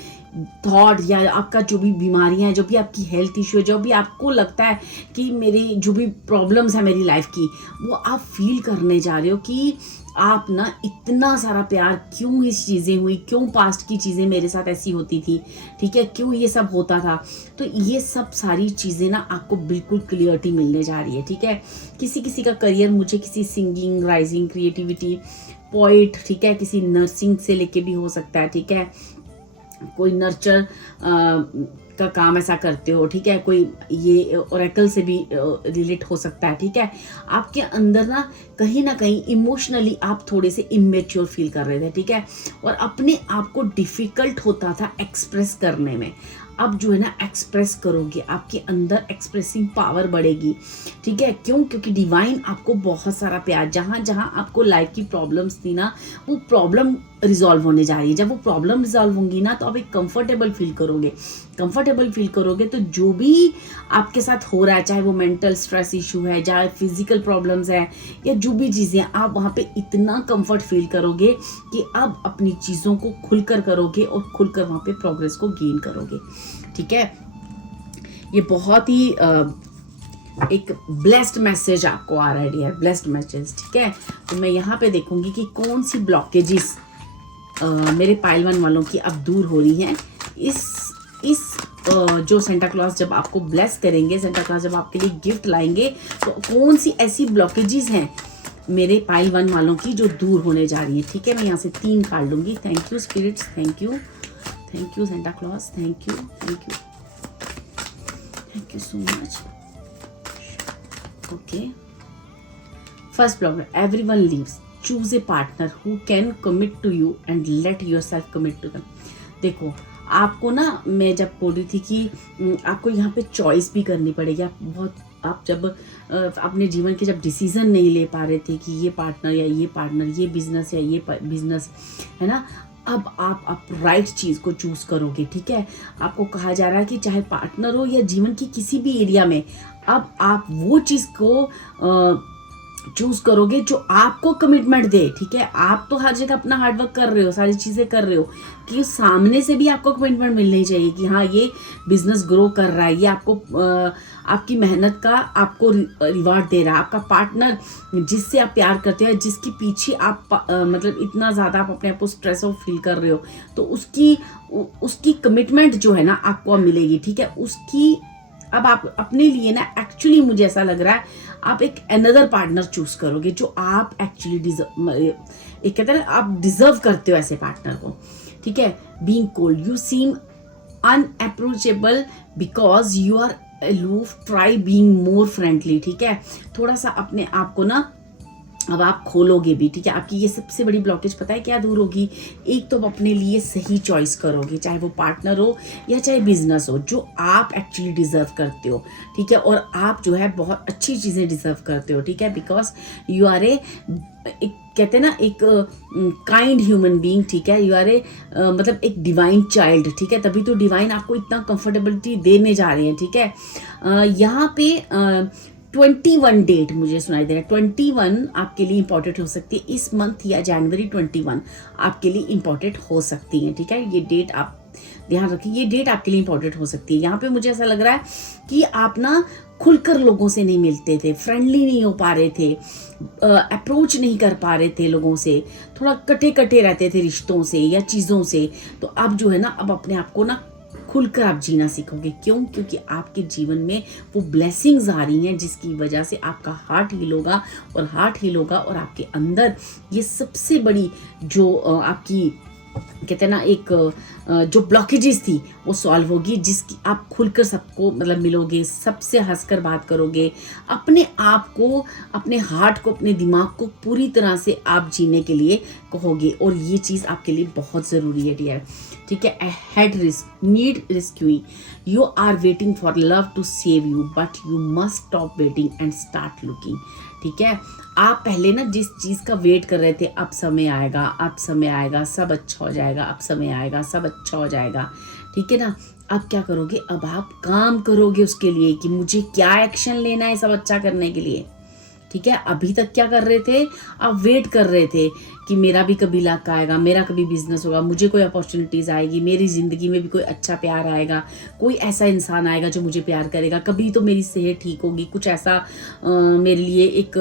थॉट या आपका जो भी बीमारियां हैं, जो भी आपकी हेल्थ इशू है, जो भी आपको लगता है कि मेरे जो भी प्रॉब्लम्स है मेरी लाइफ की, वो आप फील करने जा रहे हो कि आप ना इतना सारा प्यार, क्यों इस चीज़ें हुई, क्यों पास्ट की चीज़ें मेरे साथ ऐसी होती थी, ठीक है, क्यों ये सब होता था। तो ये सब सारी चीज़ें ना आपको बिल्कुल क्लियरिटी मिलने जा रही है। ठीक है, किसी किसी का करियर, मुझे किसी सिंगिंग, राइजिंग, क्रिएटिविटी, पोइट, ठीक है, किसी नर्सिंग से लेके भी हो सकता है। ठीक है, कोई नर्चर का काम ऐसा करते हो। ठीक है, कोई ये ओरेकल से भी रिलेट हो सकता है। ठीक है, आपके अंदर ना कहीं इमोशनली आप थोड़े से इमेच्योर फील कर रहे थे। ठीक है, और अपने आप को डिफिकल्ट होता था एक्सप्रेस करने में। अब जो है ना एक्सप्रेस करोगे, आपके अंदर एक्सप्रेसिंग पावर बढ़ेगी। ठीक है, क्यों? क्योंकि डिवाइन आपको बहुत सारा प्यार, जहाँ जहाँ आपको लाइफ की प्रॉब्लम्स थी ना, वो प्रॉब्लम रिजॉल्व होने जा रही है। जब वो प्रॉब्लम रिजॉल्व होंगी ना तो आप एक कंफर्टेबल फील करोगे। कंफर्टेबल फील करोगे तो जो भी आपके साथ हो रहा है, चाहे वो मेंटल स्ट्रेस इशू है, चाहे फिजिकल प्रॉब्लम्स है, या जो भी चीज़ें, आप वहाँ पे इतना कंफर्ट फील करोगे कि अब अपनी चीज़ों को खुलकर करोगे और खुलकर वहाँ पे प्रोग्रेस को गेन करोगे। ठीक है, ये बहुत ही एक ब्लेस्ड मैसेज आपको आ रहा है डियर, ब्लेस्ड मैसेज। ठीक है, तो मैं यहाँ पे देखूंगी कि कौन सी ब्लॉकेजेस मेरे पाइल 1 वालों की अब दूर हो रही हैं। इस जो सेंटा क्लॉज जब आपको ब्लेस करेंगे, सेंटा क्लॉज जब आपके लिए गिफ्ट लाएंगे, तो कौन सी ऐसी ब्लॉकेजेस हैं मेरे पाइल 1 वालों की जो दूर होने जा रही है। ठीक है, मैं यहाँ से 3 कार्ड लूंगी। Thank you spirits, thank you Santa Claus, thank you so much. Okay, first problem, everyone leaves, choose a partner who can commit to you and let yourself commit to them. देखो, आपको ना, मैं जब बोल रही थी कि आपको यहाँ पे चॉइस भी करनी पड़ेगी। आप जब अपने जीवन के जब डिसीजन नहीं ले पा रहे थे कि ये पार्टनर या ये पार्टनर, ये बिजनेस या ये बिजनेस, है ना, अब आप राइट चीज़ को चूज़ करोगे। ठीक है, आपको कहा जा रहा है कि चाहे पार्टनर हो या जीवन की किसी भी एरिया में, अब आप वो चीज़ को चूज करोगे जो आपको कमिटमेंट दे। ठीक है, आप तो हर जगह अपना हार्डवर्क कर रहे हो, सारी चीज़ें कर रहे हो, कि सामने से भी आपको कमिटमेंट मिलनी चाहिए कि हाँ, ये बिजनेस ग्रो कर रहा है, ये आपको आपकी मेहनत का आपको रिवार्ड दे रहा है। आपका पार्टनर जिससे आप प्यार करते हो, जिसके पीछे आप मतलब इतना ज़्यादा आप अपने आप को स्ट्रेस ऑफ फील कर रहे हो, तो उसकी कमिटमेंट जो है ना आपको मिलेगी। ठीक है, उसकी अब आप अपने लिए ना, एक्चुअली मुझे ऐसा लग रहा है आप एक अनदर पार्टनर चूज करोगे जो आप एक्चुअली एक कहते हैं ना, आप डिजर्व करते हो ऐसे पार्टनर को। ठीक है, being cold, you seem unapproachable because you are aloof, try being more friendly. ठीक है, थोड़ा सा अपने आप को ना अब आप खोलोगे भी। ठीक है, आपकी ये सबसे बड़ी ब्लॉकेज पता है क्या दूर होगी? एक तो आप अपने लिए सही चॉइस करोगे, चाहे वो पार्टनर हो या चाहे बिजनेस हो, जो आप एक्चुअली डिजर्व करते हो। ठीक है, और आप जो है बहुत अच्छी चीज़ें डिजर्व करते हो। ठीक है, बिकॉज यू आर एक कहते हैं ना, एक काइंड ह्यूमन बीइंग। ठीक है, यू आर मतलब एक डिवाइन चाइल्ड। ठीक है, तभी तो डिवाइन आपको इतना कंफर्टेबिलिटी देने जा रहे हैं। ठीक है, यहाँ पे 21 डेट मुझे सुनाई दे रहा है। 21 आपके लिए इंपॉर्टेंट हो सकती है इस मंथ, या जनवरी 21 आपके लिए इंपॉर्टेंट हो सकती है। ठीक है, ये डेट आप ध्यान रखिए, ये डेट आपके लिए इंपॉर्टेंट हो सकती है। यहाँ पे मुझे ऐसा लग रहा है कि आप ना खुलकर लोगों से नहीं मिलते थे, फ्रेंडली नहीं हो पा रहे थे, अप्रोच नहीं कर पा रहे थे लोगों से, थोड़ा कटे कटे रहते थे रिश्तों से या चीज़ों से। तो अब जो है ना, अब अपने आप को ना खुलकर आप जीना सीखोगे। क्यों? क्योंकि आपके जीवन में वो ब्लेसिंग्स आ रही हैं जिसकी वजह से आपका हार्ट हील होगा, और हार्ट हील होगा और आपके अंदर ये सबसे बड़ी जो आपकी कहते हैं ना, एक जो ब्लॉकेजेस थी वो सॉल्व होगी, जिसकी आप खुलकर सबको मतलब मिलोगे, सबसे हंसकर बात करोगे, अपने आप को, अपने हार्ट को, अपने दिमाग को पूरी तरह से आप जीने के लिए कहोगे। और ये चीज़ आपके लिए बहुत ज़रूरी है डियर। ठीक है, had risk need rescuing, you are waiting for love to save you, but you must stop waiting and start looking. ठीक है, आप पहले ना जिस चीज़ का वेट कर रहे थे, अब समय आएगा, अब समय आएगा, सब अच्छा हो जाएगा, अब समय आएगा, सब अच्छा हो जाएगा। ठीक है ना, अब क्या करोगे? अब आप काम करोगे उसके लिए कि मुझे क्या एक्शन लेना है सब अच्छा करने के लिए। ठीक है, अभी तक क्या कर रहे थे? आप वेट कर रहे थे कि मेरा भी कभी लक आएगा, मेरा कभी बिजनेस होगा, मुझे कोई अपॉर्चुनिटीज़ आएगी, मेरी ज़िंदगी में भी कोई अच्छा प्यार आएगा, कोई ऐसा इंसान आएगा जो मुझे प्यार करेगा, कभी तो मेरी सेहत ठीक होगी, कुछ ऐसा मेरे लिए एक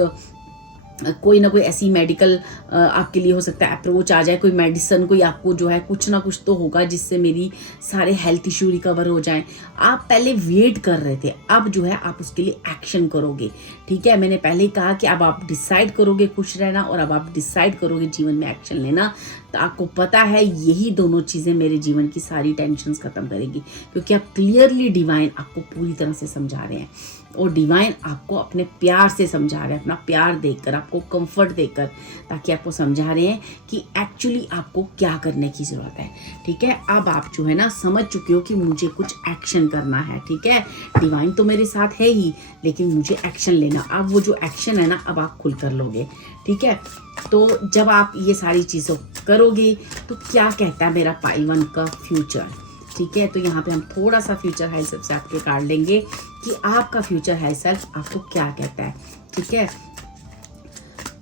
कोई ना कोई ऐसी मेडिकल आपके लिए हो सकता है अप्रोच आ जाए, कोई मेडिसिन, कोई आपको जो है कुछ ना कुछ तो होगा जिससे मेरी सारे हेल्थ इशू रिकवर हो जाएं। आप पहले वेट कर रहे थे, अब जो है आप उसके लिए एक्शन करोगे। ठीक है, मैंने पहले कहा कि अब आप डिसाइड करोगे खुश रहना, और अब आप डिसाइड करोगे जीवन में एक्शन लेना। तो आपको पता है यही दोनों चीज़ें मेरे जीवन की सारी टेंशन्स खत्म करेगी, क्योंकि आप क्लियरली डिवाइन आपको पूरी तरह से समझा रहे हैं, और डिवाइन आपको अपने प्यार से समझा रहे हैं, अपना प्यार देकर, आपको कंफर्ट देकर, ताकि आपको समझा रहे हैं कि एक्चुअली आपको क्या करने की ज़रूरत है। ठीक है, अब आप जो है ना समझ चुके हो कि मुझे कुछ एक्शन करना है। ठीक है, डिवाइन तो मेरे साथ है ही, लेकिन मुझे एक्शन लेना, अब वो जो एक्शन है ना, अब आप खुल कर लोगे। ठीक है, तो जब आप ये सारी चीज़ों करोगे तो क्या कहता है मेरा पाइल 1 का फ्यूचर, ठीक है। तो यहाँ पे हम थोड़ा सा फ्यूचर हाई सेल्फ से आपके कार्ड लेंगे कि आपका फ्यूचर हाई सेल्फ आपको क्या कहता है, ठीक है।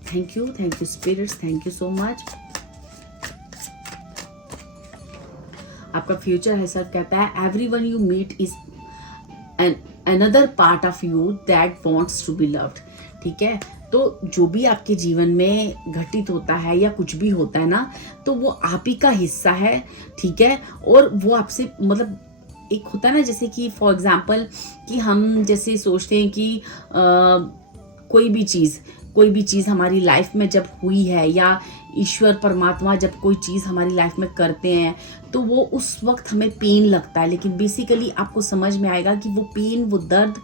Thank you spirits, thank you so much. आपका फ्यूचर हाई सेल्फ कहता है everyone you meet is another part of you that wants to be loved, ठीक है। तो जो भी आपके जीवन में घटित होता है या कुछ भी होता है ना, तो वो आप ही का हिस्सा है, ठीक है। और वो आपसे मतलब एक होता है ना, जैसे कि फॉर एग्जाम्पल कि हम जैसे सोचते हैं कि कोई भी चीज़ हमारी लाइफ में जब हुई है या ईश्वर परमात्मा जब कोई चीज़ हमारी लाइफ में करते हैं तो वो उस वक्त हमें पेन लगता है, लेकिन बेसिकली आपको समझ में आएगा कि वो पेन, वो दर्द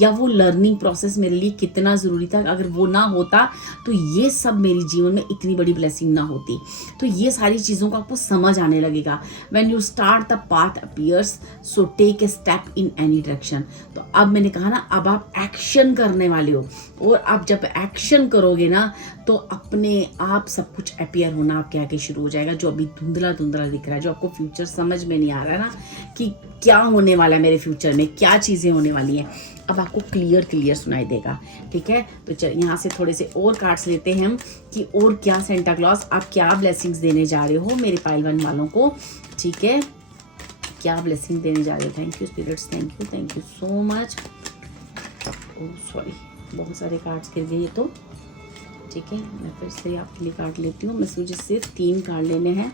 या वो लर्निंग प्रोसेस मेरे लिए कितना ज़रूरी था। अगर वो ना होता तो ये सब मेरे जीवन में इतनी बड़ी ब्लेसिंग ना होती। तो ये सारी चीज़ों को आपको समझ आने लगेगा। When you start the path appears so take a step in any direction. तो अब मैंने कहा ना, अब आप एक्शन करने वाले हो, और आप जब एक्शन करोगे ना तो अपने आप सब कुछ अपीयर होना आपके आगे शुरू हो जाएगा। जो अभी धुंधला दिख रहा है, जो आपको फ्यूचर समझ में नहीं आ रहा है ना कि क्या होने वाला है मेरे फ्यूचर में, क्या चीज़ें होने वाली हैं, अब आपको क्लियर सुनाई देगा, ठीक है। तो चल यहाँ से थोड़े से और कार्ड्स लेते हैं हम कि और क्या सेंटा क्लॉज आप क्या ब्लेसिंग्स देने जा रहे हो मेरे पाइल 1 वालों को, ठीक है। क्या ब्लेसिंग देने जा रहे हो। Thank you spirits, thank you so much. Sorry, बहुत सारे कार्ड्स गिर गए ये तो, ठीक है। मैं फिर से आपके लिए कार्ड लेती हूँ। मुझे सिर्फ 3 कार्ड लेने हैं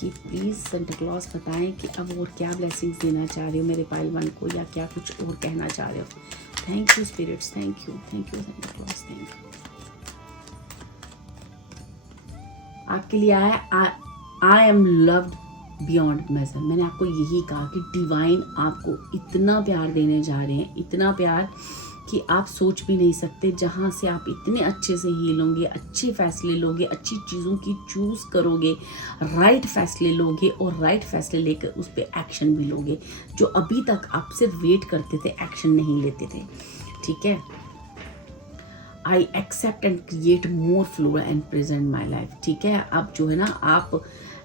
कि प्लीज़ सेंटा क्लॉज बताएं कि अब और क्या ब्लेसिंग्स देना चाह रहे हो मेरे पाइल 1 को, या क्या कुछ और कहना चाह रहे हो। Thank you spirits, thank you Santa Claus, thank you. आपके लिए आया I am loved beyond measure. मैंने आपको यही कहा कि डिवाइन आपको इतना प्यार देने जा रहे हैं, इतना प्यार कि आप सोच भी नहीं सकते। जहाँ से आप इतने अच्छे से हील होंगे, अच्छे फैसले लोगे, अच्छी चीज़ों की चूज़ करोगे, राइट फैसले लोगे और राइट फैसले लेकर उस पर एक्शन भी लोगे। जो अभी तक आप सिर्फ वेट करते थे, एक्शन नहीं लेते थे, ठीक है। I accept and create more flow and present my life, ठीक है। अब जो है ना, आप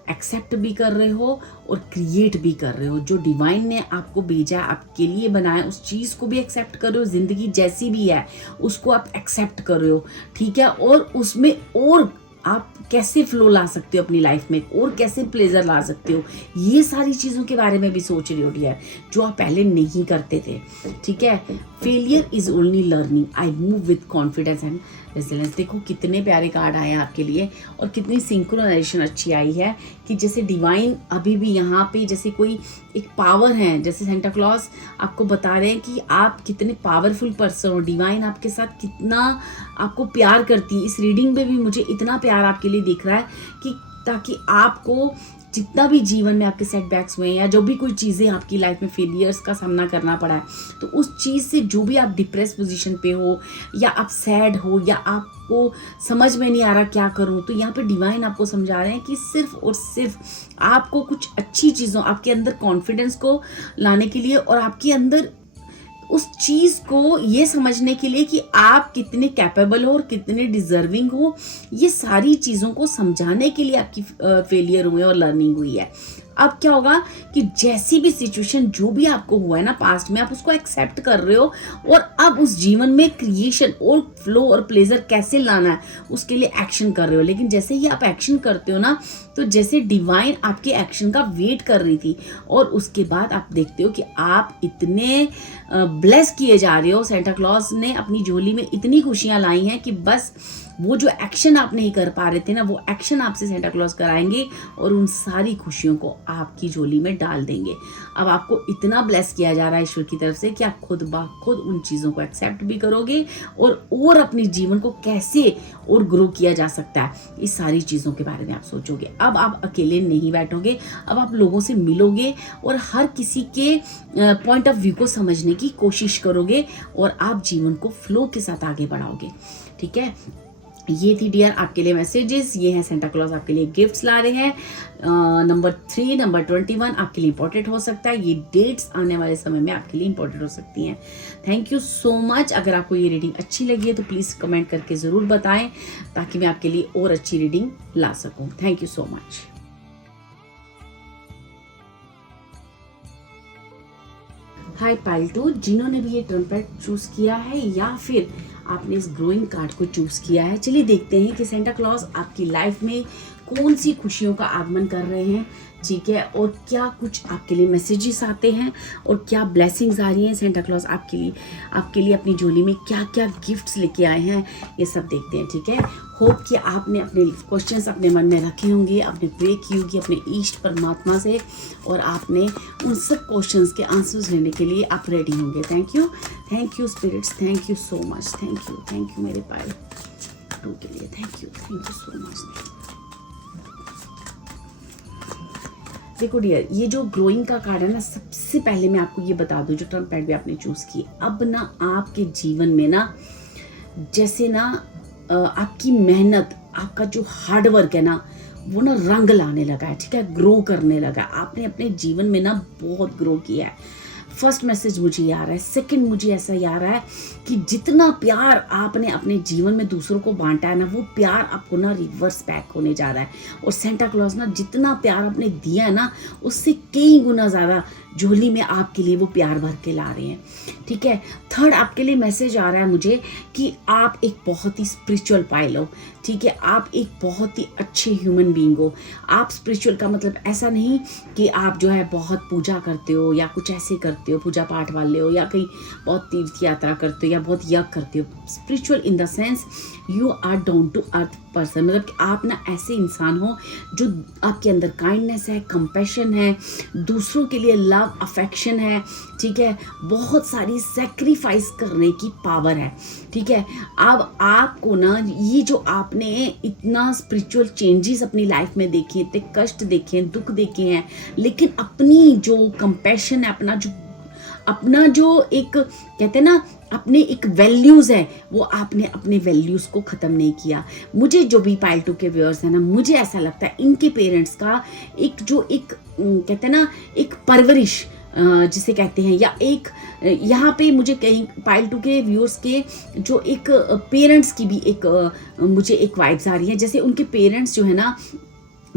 एक्सेप्ट भी कर रहे हो और क्रिएट भी कर रहे हो। जो डिवाइन ने आपको भेजा, आपके लिए बनाया, उस चीज़ को भी एक्सेप्ट कर रहे हो। ज़िंदगी जैसी भी है उसको आप एक्सेप्ट कर रहे हो, ठीक है। और उसमें और आप कैसे फ्लो ला सकते हो अपनी लाइफ में, और कैसे प्लेजर ला सकते हो, ये सारी चीज़ों के बारे में भी सोच रही हो डियर, जो आप पहले नहीं करते थे, ठीक है। Failure is only learning, I move with confidence and resilience. देखो कितने प्यारे कार्ड आए हैं आपके लिए, और कितनी सिंक्रोनाइजेशन अच्छी आई है कि जैसे डिवाइन अभी भी यहाँ पे जैसे कोई एक पावर है, जैसे सेंटा क्लॉज आपको बता रहे हैं कि आप कितने पावरफुल पर्सन हो, डिवाइन आपके साथ कितना आपको प्यार करती है। इस रीडिंग में भी मुझे इतना प्यार आपके लिए दिख रहा है कि ताकि आपको जितना भी जीवन में आपके सेटबैक्स हुए हैं या जो भी कोई चीज़ें आपकी लाइफ में फेलियर्स का सामना करना पड़ा है, तो उस चीज़ से जो भी आप डिप्रेस पोजीशन पे हो या आप सैड हो या आपको समझ में नहीं आ रहा क्या करूं, तो यहाँ पे डिवाइन आपको समझा रहे हैं कि सिर्फ और सिर्फ आपको कुछ अच्छी चीज़ों, आपके अंदर कॉन्फिडेंस को लाने के लिए और आपके अंदर उस चीज़ को ये समझने के लिए कि आप कितने कैपेबल हो और कितने डिजर्विंग हो, ये सारी चीज़ों को समझाने के लिए आपकी फेलियर हुए और लर्निंग हुई है। अब क्या होगा कि जैसी भी सिचुएशन जो भी आपको हुआ है ना पास्ट में, आप उसको एक्सेप्ट कर रहे हो और अब उस जीवन में क्रिएशन और फ्लो और प्लेजर कैसे लाना है उसके लिए एक्शन कर रहे हो। लेकिन जैसे ही आप एक्शन करते हो ना, तो जैसे डिवाइन आपके एक्शन का वेट कर रही थी और उसके बाद आप देखते हो कि आप इतने ब्लेस किए जा रहे हो। सेंटा क्लॉज ने अपनी झोली में इतनी खुशियां लाई हैं कि बस वो जो एक्शन आप नहीं कर पा रहे थे ना, वो एक्शन आपसे सेंटा क्लॉज कराएंगे और उन सारी खुशियों को आपकी झोली में डाल देंगे। अब आपको इतना ब्लेस किया जा रहा है ईश्वर की तरफ से कि आप खुद ब खुद उन चीज़ों को एक्सेप्ट भी करोगे और अपने जीवन को कैसे और ग्रो किया जा सकता है, इस सारी चीज़ों के बारे में आप सोचोगे। अब आप अकेले नहीं बैठोगे, अब आप लोगों से मिलोगे और हर किसी के पॉइंट ऑफ व्यू को समझने की कोशिश करोगे और आप जीवन को फ्लो के साथ आगे बढ़ाओगे, ठीक है। ये थी डियर आपके लिए मैसेजेस। ये है सेंटा क्लॉज आपके लिए गिफ्ट्स ला रहे हैं। नंबर 3, नंबर 21 आपके लिए इंपॉर्टेंट हो सकता है। ये डेट्स आने वाले समय में आपके लिए इंपॉर्टेंट हो सकती हैं। Thank you so much. अगर आपको ये रीडिंग अच्छी लगी है तो प्लीज़ कमेंट करके ज़रूर बताएं, ताकि मैं आपके लिए और अच्छी रीडिंग ला सकूं। Thank you so much. Hi pile 2, जिन्होंने भी ये ट्रम्पेट चूज किया है या फिर आपने इस ग्रोइंग कार्ड को चूज किया है, चलिए देखते हैं कि सेंटा क्लॉज आपकी लाइफ में कौन सी खुशियों का आगमन कर रहे हैं, ठीक है, और क्या कुछ आपके लिए मैसेजेस आते हैं और क्या ब्लेसिंग्स आ रही हैं। सेंटा क्लॉज आपके लिए अपनी झोली में क्या क्या गिफ्ट्स लेके आए हैं, ये सब देखते हैं, ठीक है। होप कि आपने अपने क्वेश्चंस अपने मन में रखे होंगे, आपने प्रे की होगी अपने इष्ट परमात्मा से, और आपने उन सब क्वेश्चंस के आंसर्स लेने के लिए आप रेडी होंगे। Thank you spirits, thank you so much, thank you मेरे पाइल 2 के लिए, थैंक यू सो मच। देखो डियर, ये जो ग्रोइंग का कार्ड है ना, सबसे पहले मैं आपको ये बता दूं, जो ट्रम्पेट भी आपने चूज की, अब ना आपके जीवन में ना, जैसे ना आपकी मेहनत, आपका जो हार्ड वर्क है ना, वो ना रंग लाने लगा है, ठीक है, ग्रो करने लगा। आपने अपने जीवन में ना बहुत ग्रो किया है। फर्स्ट मैसेज मुझे ये आ रहा है। सेकंड मुझे ऐसा ये आ रहा है कि जितना प्यार आपने अपने जीवन में दूसरों को बांटा है ना, वो प्यार आपको ना रिवर्स बैक होने जा रहा है। और सेंटा क्लॉज ना जितना प्यार आपने दिया है ना, उससे कई गुना ज़्यादा झोली में आपके लिए वो प्यार भर के ला रहे हैं, ठीक है। थर्ड आपके लिए मैसेज आ रहा है मुझे कि आप एक बहुत ही स्पिरिचुअल पाइल हो, ठीक है, आप एक बहुत ही अच्छे ह्यूमन बीइंग हो। आप स्पिरिचुअल का मतलब ऐसा नहीं कि आप जो है बहुत पूजा करते हो या कुछ ऐसे करते हो, पूजा पाठ वाले हो, या कहीं बहुत तीर्थ यात्रा करते हो या बहुत यज्ञ करते हो। Spiritual in the sense you are down to earth person, मतलब कि आप ना ऐसे इंसान हो जो आपके अंदर काइंडनेस है, कंपैशन है, दूसरों के लिए लव अफेक्शन है, ठीक है, बहुत सारी सेक्रीफाइस करने की पावर है, ठीक है। अब आपको ना ये जो आपने इतना स्पिरिचुअल चेंजेस अपनी लाइफ में देखे, इतने कष्ट देखे हैं, दुख देखे हैं, लेकिन अपनी जो कंपैशन है, अपना जो एक कहते हैं ना, अपने एक वैल्यूज है, वो आपने अपने वैल्यूज को खत्म नहीं किया। मुझे जो भी पाइल 2 के व्यूअर्स है ना, मुझे ऐसा लगता है इनके पेरेंट्स का एक कहते हैं ना, एक परवरिश जिसे कहते हैं, या एक यहाँ पे मुझे कहीं पाइल 2 के व्यूअर्स के जो एक पेरेंट्स की भी एक मुझे एक वाइब्स आ रही है, जैसे उनके पेरेंट्स जो है ना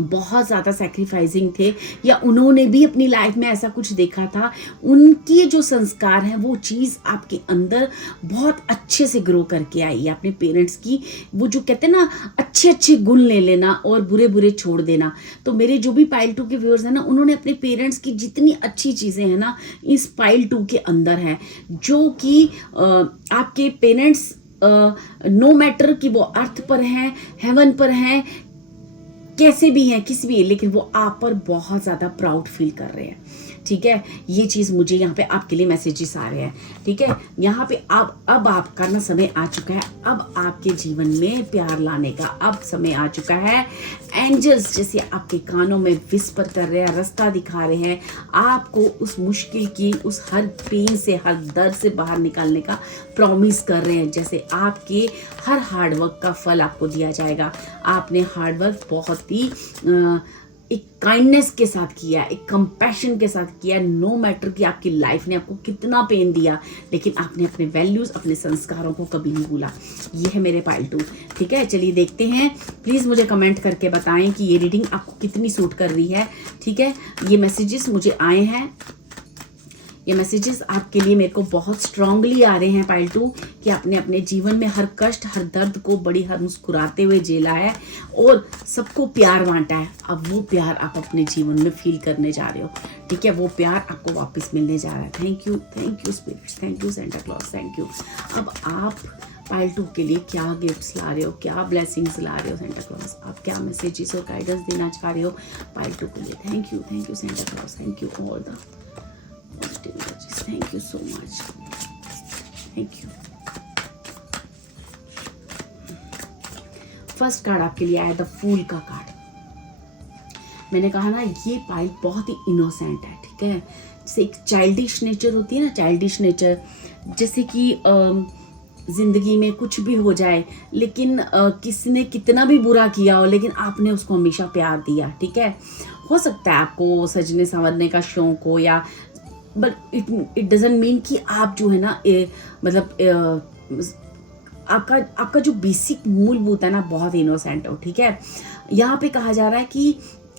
बहुत ज़्यादा सैक्रिफाइसिंग थे, या उन्होंने भी अपनी लाइफ में ऐसा कुछ देखा था। उनके जो संस्कार हैं वो चीज़ आपके अंदर बहुत अच्छे से ग्रो करके आई है। अपने पेरेंट्स की वो जो कहते हैं ना, अच्छे अच्छे गुण ले लेना और बुरे बुरे छोड़ देना। तो मेरे जो भी पाइल 2 के व्यूअर्स हैं ना, उन्होंने अपने पेरेंट्स की जितनी अच्छी चीज़ें हैं ना, इस पाइल 2 के अंदर है, जो कि आपके पेरेंट्स नो मैटर कि वो अर्थ पर हैं, हेवन पर हैं, कैसे भी हैं, किसी भी, लेकिन वो आप पर बहुत ज़्यादा प्राउड फील कर रहे हैं, ठीक है। ये चीज़ मुझे यहाँ पे आपके लिए मैसेजेस आ रहे हैं, ठीक है। यहाँ पे अब आपका ना समय आ चुका है, अब आपके जीवन में प्यार लाने का अब समय आ चुका है। एंजल्स जैसे आपके कानों में विस्पर कर रहे हैं, रास्ता दिखा रहे हैं, आपको उस मुश्किल की, उस हर पेन से, हर दर्द से बाहर निकालने का प्रॉमिस कर रहे हैं। जैसे आपके हर हार्डवर्क का फल आपको दिया जाएगा। आपने हार्डवर्क बहुत ही एक काइंडनेस के साथ किया, एक कंपैशन के साथ किया। नो मैटर कि आपकी लाइफ ने आपको कितना पेन दिया, लेकिन आपने अपने वैल्यूज, अपने संस्कारों को कभी नहीं भूला। ये है मेरे पाइल 2, ठीक है। चलिए देखते हैं, प्लीज़ मुझे कमेंट करके बताएं कि ये रीडिंग आपको कितनी सूट कर रही है, ठीक है। ये मैसेजेस मुझे आए हैं, ये मैसेजेस आपके लिए मेरे को बहुत स्ट्रांगली आ रहे हैं पाइल 2, कि आपने अपने जीवन में हर कष्ट, हर दर्द को बड़ी हर मुस्कुराते हुए झेला है और सबको प्यार बांटा है। अब वो प्यार आप अपने जीवन में फील करने जा रहे हो, ठीक है। वो प्यार आपको वापस मिलने जा रहा है। Thank you spirits, thank you Santa Claus, thank you. अब आप पाइल 2 के लिए क्या गिफ्ट्स ला रहे हो, क्या ब्लेसिंग्स ला रहे हो सेंटा क्लॉज, आप क्या मैसेजेस और गाइडेंस देना चाह रहे हो पाइल 2 के लिए। Thank you Santa Claus, thank you all the positive energies. Thank you so much. Thank you. First card आपके लिए आया द फूल का कार्ड। मैंने कहा ना, ये पाइल बहुत ही इनोसेंट है, ठीक है। जैसे एक चाइल्डिश नेचर होती है ना, चाइल्डिश नेचर, जैसे कि ज़िंदगी में कुछ भी हो जाए, लेकिन किसी ने कितना भी बुरा किया हो, लेकिन आपने उसको हमेशा प्यार दिया, ठीक है। हो सकता है आपको सजने संवरने का शौक हो, या बट इट डजंट मीन कि आप जो है ना आपका आपका जो बेसिक मूलभूत है ना बहुत इनोसेंट हो, ठीक है। यहाँ पे कहा जा रहा है कि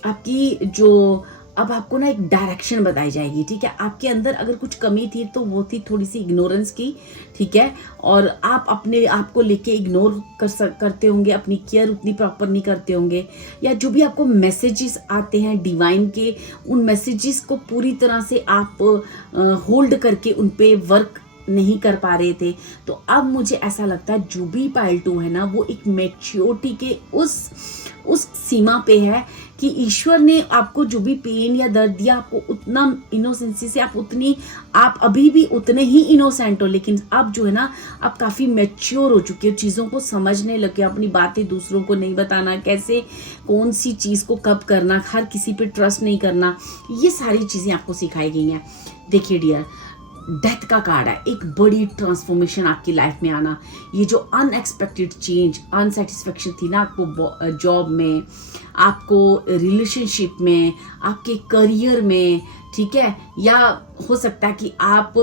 आपकी जो अब आपको ना एक डायरेक्शन बताई जाएगी, ठीक है। आपके अंदर अगर कुछ कमी थी तो वो थी थोड़ी सी इग्नोरेंस की, ठीक है। और आप अपने आप को लेके इग्नोर करते होंगे, अपनी केयर उतनी प्रॉपर नहीं करते होंगे, या जो भी आपको मैसेजेस आते हैं डिवाइन के, उन मैसेजेस को पूरी तरह से आप होल्ड करके उन पे वर्क नहीं कर पा रहे थे। तो अब मुझे ऐसा लगता है जो भी पाइल 2 है ना, वो एक मैच्योरिटी के उस सीमा पे है कि ईश्वर ने आपको जो भी पेन या दर्द दिया, आपको उतना इनोसेंसी से आप अभी भी उतने ही इनोसेंट हो, लेकिन अब जो है ना आप काफ़ी मैच्योर हो चुके हो, चीज़ों को समझने लगे, अपनी बातें दूसरों को नहीं बताना, कैसे कौन सी चीज़ को कब करना, हर किसी पे ट्रस्ट नहीं करना, ये सारी चीज़ें आपको सिखाई गई हैं। देखिए डियर, डेथ का कार्ड है, एक बड़ी ट्रांसफॉर्मेशन आपकी लाइफ में आना। ये जो अनएक्सपेक्टेड चेंज, अनसेटिस्फेक्शन थी ना आपको जॉब में, आपको रिलेशनशिप में, आपके करियर में, ठीक है, या हो सकता है कि आप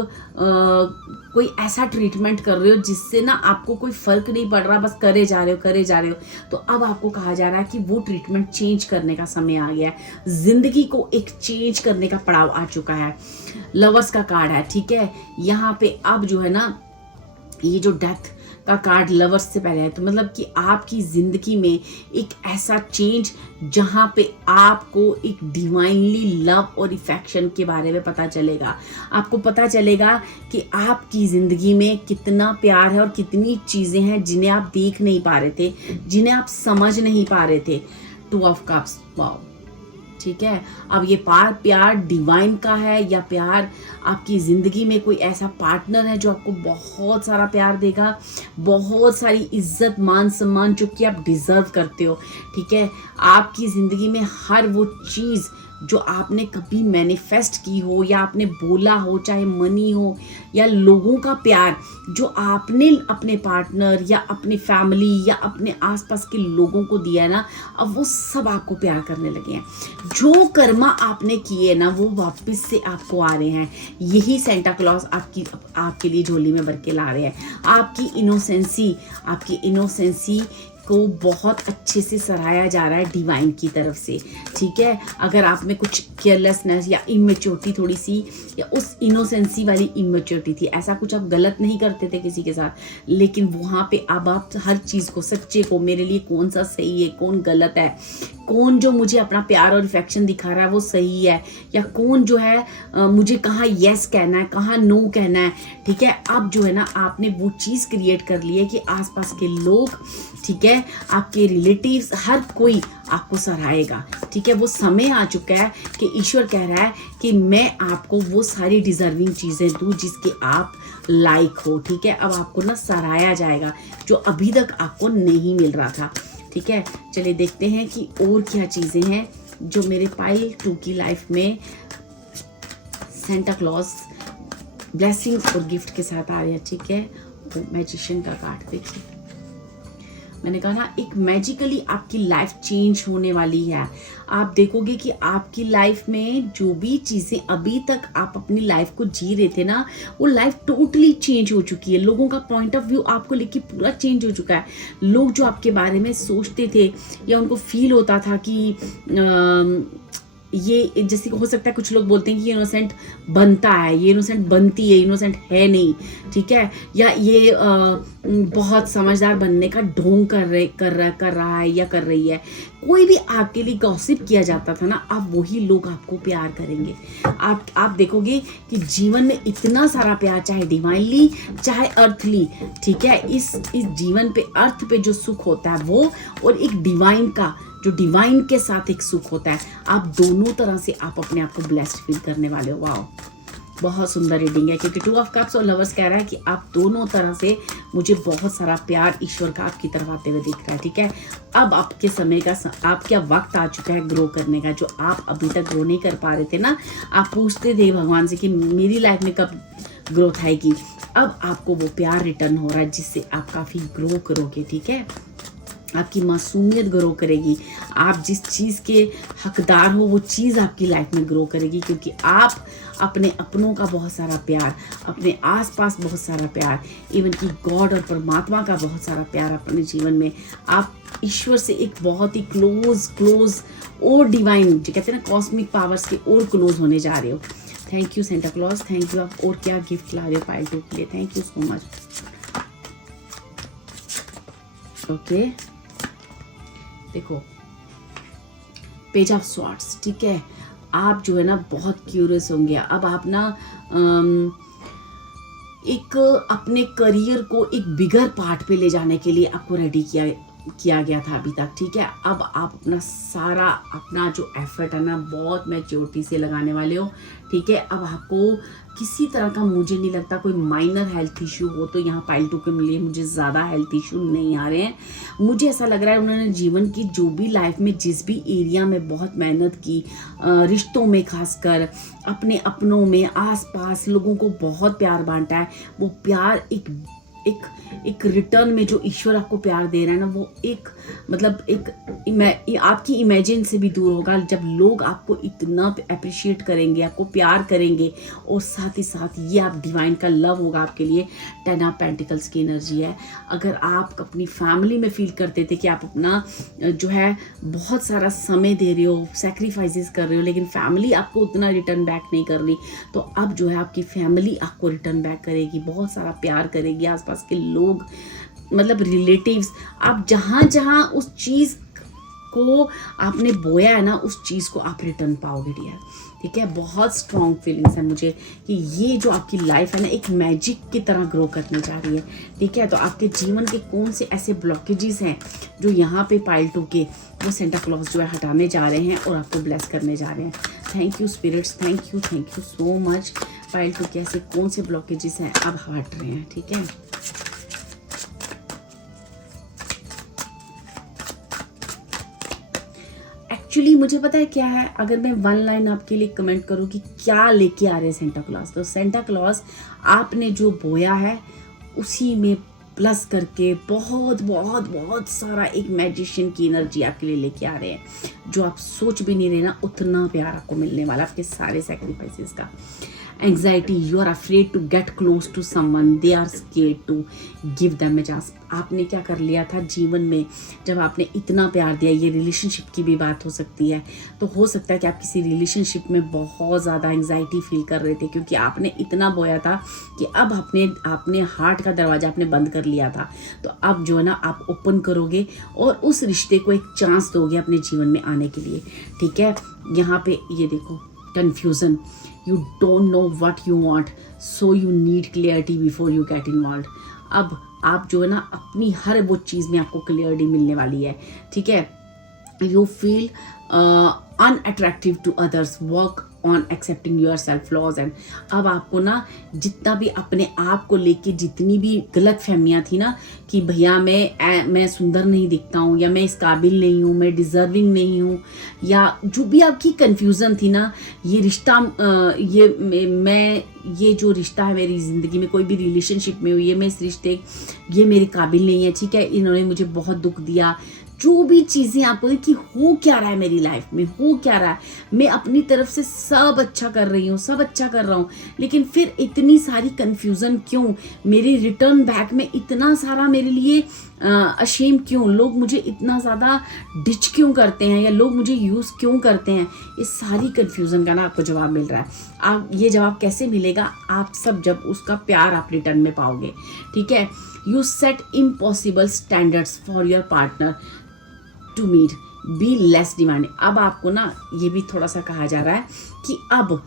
कोई ऐसा ट्रीटमेंट कर रहे हो जिससे ना आपको कोई फर्क नहीं पड़ रहा, बस करे जा रहे हो। तो अब आपको कहा जा रहा है कि वो ट्रीटमेंट चेंज करने का समय आ गया है, जिंदगी को एक चेंज करने का पड़ाव आ चुका है। लवर्स का कार्ड है, ठीक है। यहाँ पे अब जो है ना ये जो डेथ का कार्ड लवर्स से पहले है, तो मतलब कि आपकी जिंदगी में एक ऐसा चेंज जहां पे आपको एक डिवाइनली लव और इफेक्शन के बारे में पता चलेगा। आपको पता चलेगा कि आपकी जिंदगी में कितना प्यार है और कितनी चीजें हैं जिन्हें आप देख नहीं पा रहे थे, जिन्हें आप समझ नहीं पा रहे थे। 2 ऑफ कप्स, वाओ, ठीक है। अब ये प्यार डिवाइन का है, या प्यार आपकी ज़िंदगी में कोई ऐसा पार्टनर है जो आपको बहुत सारा प्यार देगा, बहुत सारी इज्जत मान सम्मान जो कि आप डिज़र्व करते हो, ठीक है। आपकी ज़िंदगी में हर वो चीज़ जो आपने कभी मैनिफेस्ट की हो, या आपने बोला हो, चाहे मनी हो या लोगों का प्यार जो आपने अपने पार्टनर या अपनी फैमिली या अपने आसपास के लोगों को दिया है ना, अब वो सब आपको प्यार करने लगे हैं। जो कर्मा आपने किए ना वो वापस से आपको आ रहे हैं। यही सेंटा क्लॉज आपके लिए झोली में भर के ला रहे हैं। आपकी इनोसेंसी को बहुत अच्छे से सराहाया जा रहा है डिवाइन की तरफ से, ठीक है। अगर आप में कुछ केयरलेसनेस या इमेच्योरिटी थोड़ी सी, या उस इनोसेंसी वाली इमेच्योरिटी थी, ऐसा कुछ आप गलत नहीं करते थे किसी के साथ, लेकिन वहाँ पे अब आप हर चीज़ को, सच्चे को, मेरे लिए कौन सा सही है, कौन गलत है, कौन जो मुझे अपना प्यार और इफेक्शन दिखा रहा है वो सही है, या कौन जो है मुझे कहाँ यस कहना है, कहाँ नो कहना है, ठीक है। अब जो है ना आपने वो चीज़ क्रिएट कर ली है कि आसपास के लोग, ठीक है, आपके रिलेटिव्स, हर कोई आपको सराहेगा, ठीक है। वो समय आ चुका है कि ईश्वर कह रहा है कि मैं आपको वो सारी डिजर्विंग चीज़ें दूँ जिसके आप लायक हो, ठीक है। अब आपको ना सराहाया जाएगा जो अभी तक आपको नहीं मिल रहा था, ठीक है। चलिए देखते हैं कि और क्या चीज़ें हैं जो मेरे पाइल 2 की लाइफ में सेंटा क्लॉज ब्लेसिंग्स और गिफ्ट के साथ आ रहे हैं, ठीक है। तो मैजिशियन का कार्ड देखिए, मैंने कहा ना एक मैजिकली आपकी लाइफ चेंज होने वाली है। आप देखोगे कि आपकी लाइफ में जो भी चीज़ें अभी तक आप अपनी लाइफ को जी रहे थे ना, वो लाइफ टोटली चेंज हो चुकी है। लोगों का पॉइंट ऑफ व्यू आपको लेके पूरा चेंज हो चुका है। लोग जो आपके बारे में सोचते थे या उनको फील होता था कि ये, जैसे हो सकता है कुछ लोग बोलते हैं कि ये इनोसेंट बनता है, ये इनोसेंट बनती है, इनोसेंट है नहीं, ठीक है, या ये बहुत समझदार बनने का ढोंग कर रहा है या कर रही है। कोई भी आपके लिए गॉसिप किया जाता था ना, अब वही लोग आपको प्यार करेंगे। आप देखोगे कि जीवन में इतना सारा प्यार, चाहे डिवाइनली चाहे अर्थली, ठीक है, इस जीवन पे, अर्थ पे जो सुख होता है वो, और एक डिवाइन का जो डिवाइन के साथ एक सुख होता है, आप दोनों तरह से आप अपने आप को ब्लेस्ड फील करने वाले हो। वाओ, बहुत सुंदर रीडिंग है, क्योंकि 2 ऑफ कप्स और लवर्स कह रहा है कि आप दोनों तरह से, मुझे बहुत सारा प्यार ईश्वर का आपकी तरफ आते हुए दिख रहा है, ठीक है। अब आपके समय का, आपका वक्त आ चुका है ग्रो करने का, जो आप अभी तक ग्रो नहीं कर पा रहे थे ना। आप पूछते थे भगवान से कि मेरी लाइफ में कब ग्रोथ आएगी। अब आपको वो प्यार रिटर्न हो रहा है जिससे आप काफ़ी ग्रो करोगे, ठीक है। आपकी मासूमियत ग्रो करेगी, आप जिस चीज़ के हकदार हो वो चीज़ आपकी लाइफ में ग्रो करेगी, क्योंकि आप अपने अपनों का बहुत सारा प्यार, अपने आसपास बहुत सारा प्यार, इवन कि गॉड और परमात्मा का बहुत सारा प्यार अपने जीवन में, आप ईश्वर से एक बहुत ही क्लोज और डिवाइन, जो कहते हैं ना कॉस्मिक पावर्स के और क्लोज होने जा रहे हो। Thank you Santa Claus, thank you. आप और क्या गिफ्ट ला रहे हो पायल 2 के लिए, thank you so much. Okay, देखो पेज ऑफ स्वॉर्ड्स, ठीक है। आप जो है ना बहुत क्यूरियस होंगे। अब आप ना एक अपने करियर को एक बिगर पार्ट पे ले जाने के लिए आपको रेडी किया गया था अभी तक, ठीक है। अब आप अपना जो एफर्ट है ना बहुत मैच्योरिटी से लगाने वाले हो, ठीक है। अब आपको किसी तरह का, मुझे नहीं लगता कोई माइनर हेल्थ इशू हो, तो यहाँ पाइल 2 के लिए मुझे ज़्यादा हेल्थ इशू नहीं आ रहे हैं। मुझे ऐसा लग रहा है उन्होंने जीवन की जो भी लाइफ में जिस भी एरिया में बहुत मेहनत की, रिश्तों में खासकर, अपने अपनों में, आसपास लोगों को बहुत प्यार बांटा है। वो प्यार एक रिटर्न में जो ईश्वर आपको प्यार दे रहा है ना, वो एक मतलब आपकी इमेजिन से भी दूर होगा जब लोग आपको इतना अप्रिशिएट करेंगे, आपको प्यार करेंगे, और साथ ही साथ ये आप डिवाइन का लव होगा आपके लिए। 10 ऑफ पेंटिकल्स की एनर्जी है। अगर आप अपनी फैमिली में फील करते थे कि आप अपना जो है बहुत सारा समय दे रहे हो, सेक्रीफाइसेस कर रहे हो, लेकिन फैमिली आपको उतना रिटर्न बैक नहीं कर रही, तो अब जो है आपकी फैमिली आपको रिटर्न बैक करेगी, बहुत सारा प्यार करेगी। आसपास के लोग, मतलब रिलेटिव्स, आप जहां जहां उस चीज को आपने बोया है ना, उस चीज को आप रिटर्न पाओगे डियर, ठीक है। बहुत स्ट्रॉन्ग फीलिंग्स है मुझे कि ये जो आपकी लाइफ है ना एक मैजिक की तरह ग्रो करने जा रही है, ठीक है। तो आपके जीवन के कौन से ऐसे ब्लॉकेजेस हैं जो यहाँ पे पाइल 2 के वो सेंटा क्लॉज जो है हटाने जा रहे हैं और आपको ब्लेस करने जा रहे हैं। Thank you spirits, thank you so much. Pile 2 के ऐसे कौन से ब्लॉकेजेस हैं अब हट रहे हैं, ठीक है। एक्चुअली मुझे पता है क्या है, अगर मैं 1 लाइन आपके लिए कमेंट करूं कि क्या लेके आ रहे हैं सेंटा क्लॉज, तो सेंटा क्लॉज आपने जो बोया है उसी में प्लस करके बहुत बहुत बहुत सारा एक मैजिशियन की एनर्जी आपके लिए लेके आ रहे हैं। जो आप सोच भी नहीं रहे ना, उतना प्यार आपको मिलने वाला आपके सारे सैक्रिफाइसेस का। Anxiety, you are afraid to get close to someone, they are scared to give them a chance. आपने क्या कर लिया था जीवन में, जब आपने इतना प्यार दिया, ये रिलेशनशिप की भी बात हो सकती है, तो हो सकता है कि आप किसी रिलेशनशिप में बहुत ज़्यादा एंग्जाइटी फील कर रहे थे क्योंकि आपने इतना बोया था कि अब आपने हार्ट का दरवाजा आपने बंद कर लिया था। तो अब जो है ना आप ओपन करोगे और उस रिश्ते को एक चांस दोगे अपने जीवन में आने के लिए, ठीक है। यहाँ पे ये देखो confusion, you don't know what you want, so you need clarity before you get involved। अब आप जो है ना अपनी हर वो चीज़ में आपको क्लियरिटी मिलने वाली है, ठीक है। you feel unattractive to others, work on accepting yourself flaws। And अब आपको ना जितना भी अपने आप को लेके जितनी भी गलत फहमियाँ थी ना कि भैया मैं सुंदर नहीं दिखता हूँ, या मैं इस काबिल नहीं हूँ, मैं डिजर्विंग नहीं हूँ, या जो भी आपकी कन्फ्यूज़न थी ना, ये रिश्ता ये जो रिश्ता है मेरी ज़िंदगी में, कोई भी रिलेशनशिप में हुई है, मैं इस रिश्ते ये मेरे काबिल नहीं है, ठीक है, इन्होंने मुझे बहुत दुख दिया, जो भी चीज़ें आपको कि हो क्या रहा है मेरी लाइफ में, हो क्या रहा है, मैं अपनी तरफ से सब अच्छा कर रही हूँ, सब अच्छा कर रहा हूँ, लेकिन फिर इतनी सारी कन्फ्यूज़न क्यों, मेरी रिटर्न बैक में इतना सारा मेरे लिए अशेम क्यों, लोग मुझे इतना ज़्यादा डिच क्यों करते हैं, या लोग मुझे यूज़ क्यों करते हैं, इस सारी कन्फ्यूज़न का ना आपको जवाब मिल रहा है। आप ये जवाब कैसे मिलेगा, आप सब जब उसका प्यार आप रिटर्न में पाओगे, ठीक है। You set impossible standards for your partner to meet, be less demanding. अब आपको ना ये भी थोड़ा सा कहा जा रहा है कि अब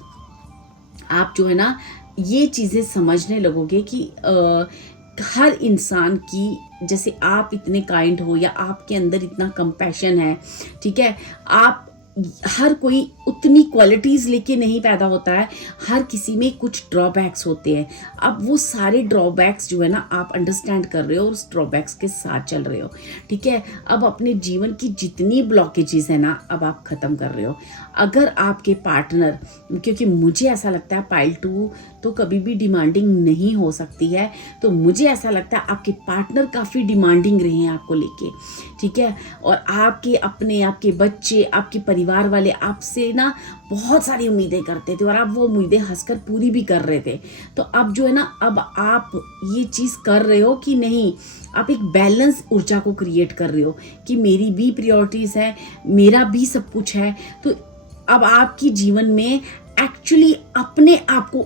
आप जो है ना ये चीज़ें समझने लगोगे कि हर इंसान की, जैसे आप इतने काइंड हो या आपके अंदर इतना कंपैशन है, ठीक है, आप हर कोई उतनी क्वालिटीज़ लेके नहीं पैदा होता है, हर किसी में कुछ ड्रॉबैक्स होते हैं। अब वो सारे ड्रॉबैक्स जो है ना आप अंडरस्टैंड कर रहे हो और उस ड्रॉबैक्स के साथ चल रहे हो, ठीक है। अब अपने जीवन की जितनी ब्लॉकेजेस है ना अब आप ख़त्म कर रहे हो। अगर आपके पार्टनर, क्योंकि मुझे ऐसा लगता है पाइल 2 तो कभी भी डिमांडिंग नहीं हो सकती है, तो मुझे ऐसा लगता है आपके पार्टनर काफ़ी डिमांडिंग रहे हैं आपको लेके, ठीक है। और आपके अपने, आपके बच्चे, आपके परिवार वाले आपसे ना बहुत सारी उम्मीदें करते थे और आप वो उम्मीदें हंसकर पूरी भी कर रहे थे। तो अब जो है ना अब आप ये चीज़ कर रहे हो कि नहीं, आप एक बैलेंस ऊर्जा को क्रिएट कर रहे हो कि मेरी भी प्रायोरिटीज़ है, मेरा भी सब कुछ है। तो अब आपकी जीवन में एक्चुअली अपने आप को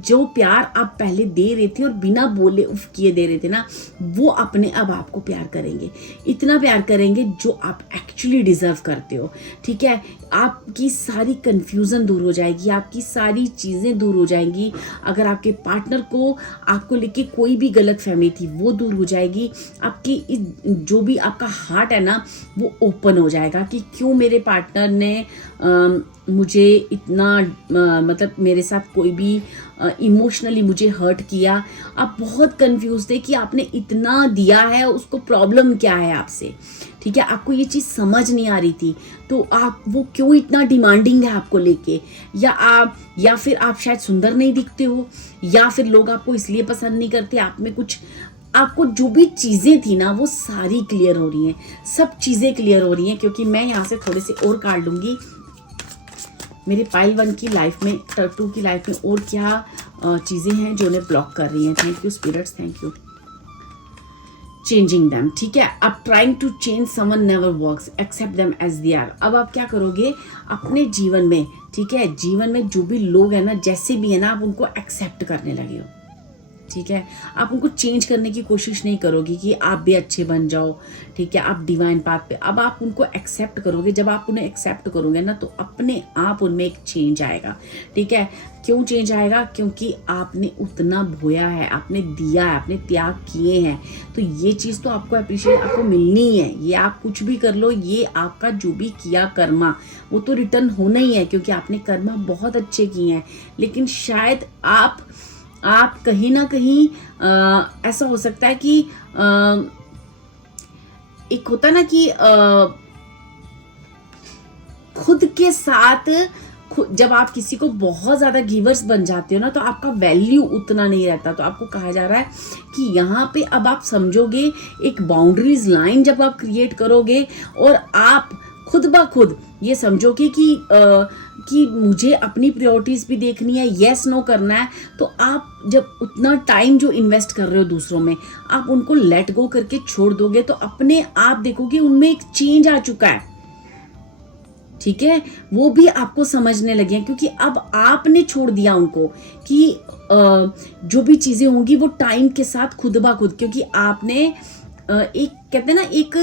जो प्यार आप पहले दे रहे थे और बिना बोले उफ किए दे रहे थे ना, वो अपने अब आपको प्यार करेंगे, इतना प्यार करेंगे जो आप एक्चुअली डिजर्व करते हो, ठीक है। आपकी सारी कन्फ्यूज़न दूर हो जाएगी, आपकी सारी चीज़ें दूर हो जाएंगी। अगर आपके पार्टनर को आपको लेके कोई भी गलत फहमी थी वो दूर हो जाएगी। आपकी जो भी आपका हार्ट है ना वो ओपन हो जाएगा कि क्यों मेरे पार्टनर ने मुझे इतना मतलब मेरे साथ कोई भी इमोशनली मुझे हर्ट किया। आप बहुत कंफ्यूज थे कि आपने इतना दिया है, उसको प्रॉब्लम क्या है आपसे, ठीक है। आपको ये चीज़ समझ नहीं आ रही थी, तो आप वो क्यों इतना डिमांडिंग है आपको लेके, या फिर आप शायद सुंदर नहीं दिखते हो, या फिर लोग आपको इसलिए पसंद नहीं करते, आप में कुछ, आपको जो भी चीज़ें थी ना वो सारी क्लियर हो रही हैं, सब चीज़ें क्लियर हो रही हैं। क्योंकि मैं यहाँ से थोड़े से और कार्ड लूँगी मेरे पाइल 1 की लाइफ में, 2 की लाइफ में और क्या चीज़ें हैं जो उन्हें ब्लॉक कर रही हैं। Thank you spirits, thank you. Changing them, ठीक है। अब trying to change someone never works, accept them as they are. अब आप क्या करोगे अपने जीवन में, ठीक है, जीवन में जो भी लोग हैं ना, जैसे भी है ना, आप उनको एक्सेप्ट करने लगे हो, ठीक है। आप उनको चेंज करने की कोशिश नहीं करोगे कि आप भी अच्छे बन जाओ, ठीक है, आप डिवाइन पाथ पे। अब आप उनको एक्सेप्ट करोगे। जब आप उन्हें एक्सेप्ट करोगे ना तो अपने आप उनमें एक चेंज आएगा, ठीक है। क्यों चेंज आएगा? क्योंकि आपने उतना बोया है, आपने दिया है, आपने त्याग किए हैं। तो ये चीज़ तो आपको अप्रिशिएट आपको मिलनी है। ये आप कुछ भी कर लो, ये आपका जो भी किया कर्मा वो तो रिटर्न होना ही है, क्योंकि आपने कर्मा बहुत अच्छे किए हैं। लेकिन शायद आप कहीं ना कहीं ऐसा हो सकता है कि एक होता ना कि खुद के साथ जब आप किसी को बहुत ज़्यादा गिवर्स बन जाते हो ना तो आपका वैल्यू उतना नहीं रहता। तो आपको कहा जा रहा है कि यहाँ पे अब आप समझोगे एक बाउंड्रीज लाइन जब आप क्रिएट करोगे और आप खुद ब खुद ये समझोगे कि मुझे अपनी प्रायोरिटीज़ भी देखनी है, येस नो करना है। तो आप जब उतना टाइम जो इन्वेस्ट कर रहे हो दूसरों में, आप उनको लेट गो करके छोड़ दोगे तो अपने आप देखोगे उनमें एक चेंज आ चुका है, ठीक है। वो भी आपको समझने लगे हैं क्योंकि अब आपने छोड़ दिया उनको कि जो भी चीज़ें होंगी वो टाइम के साथ खुद ब खुद, क्योंकि आपने एक कहते हैं ना एक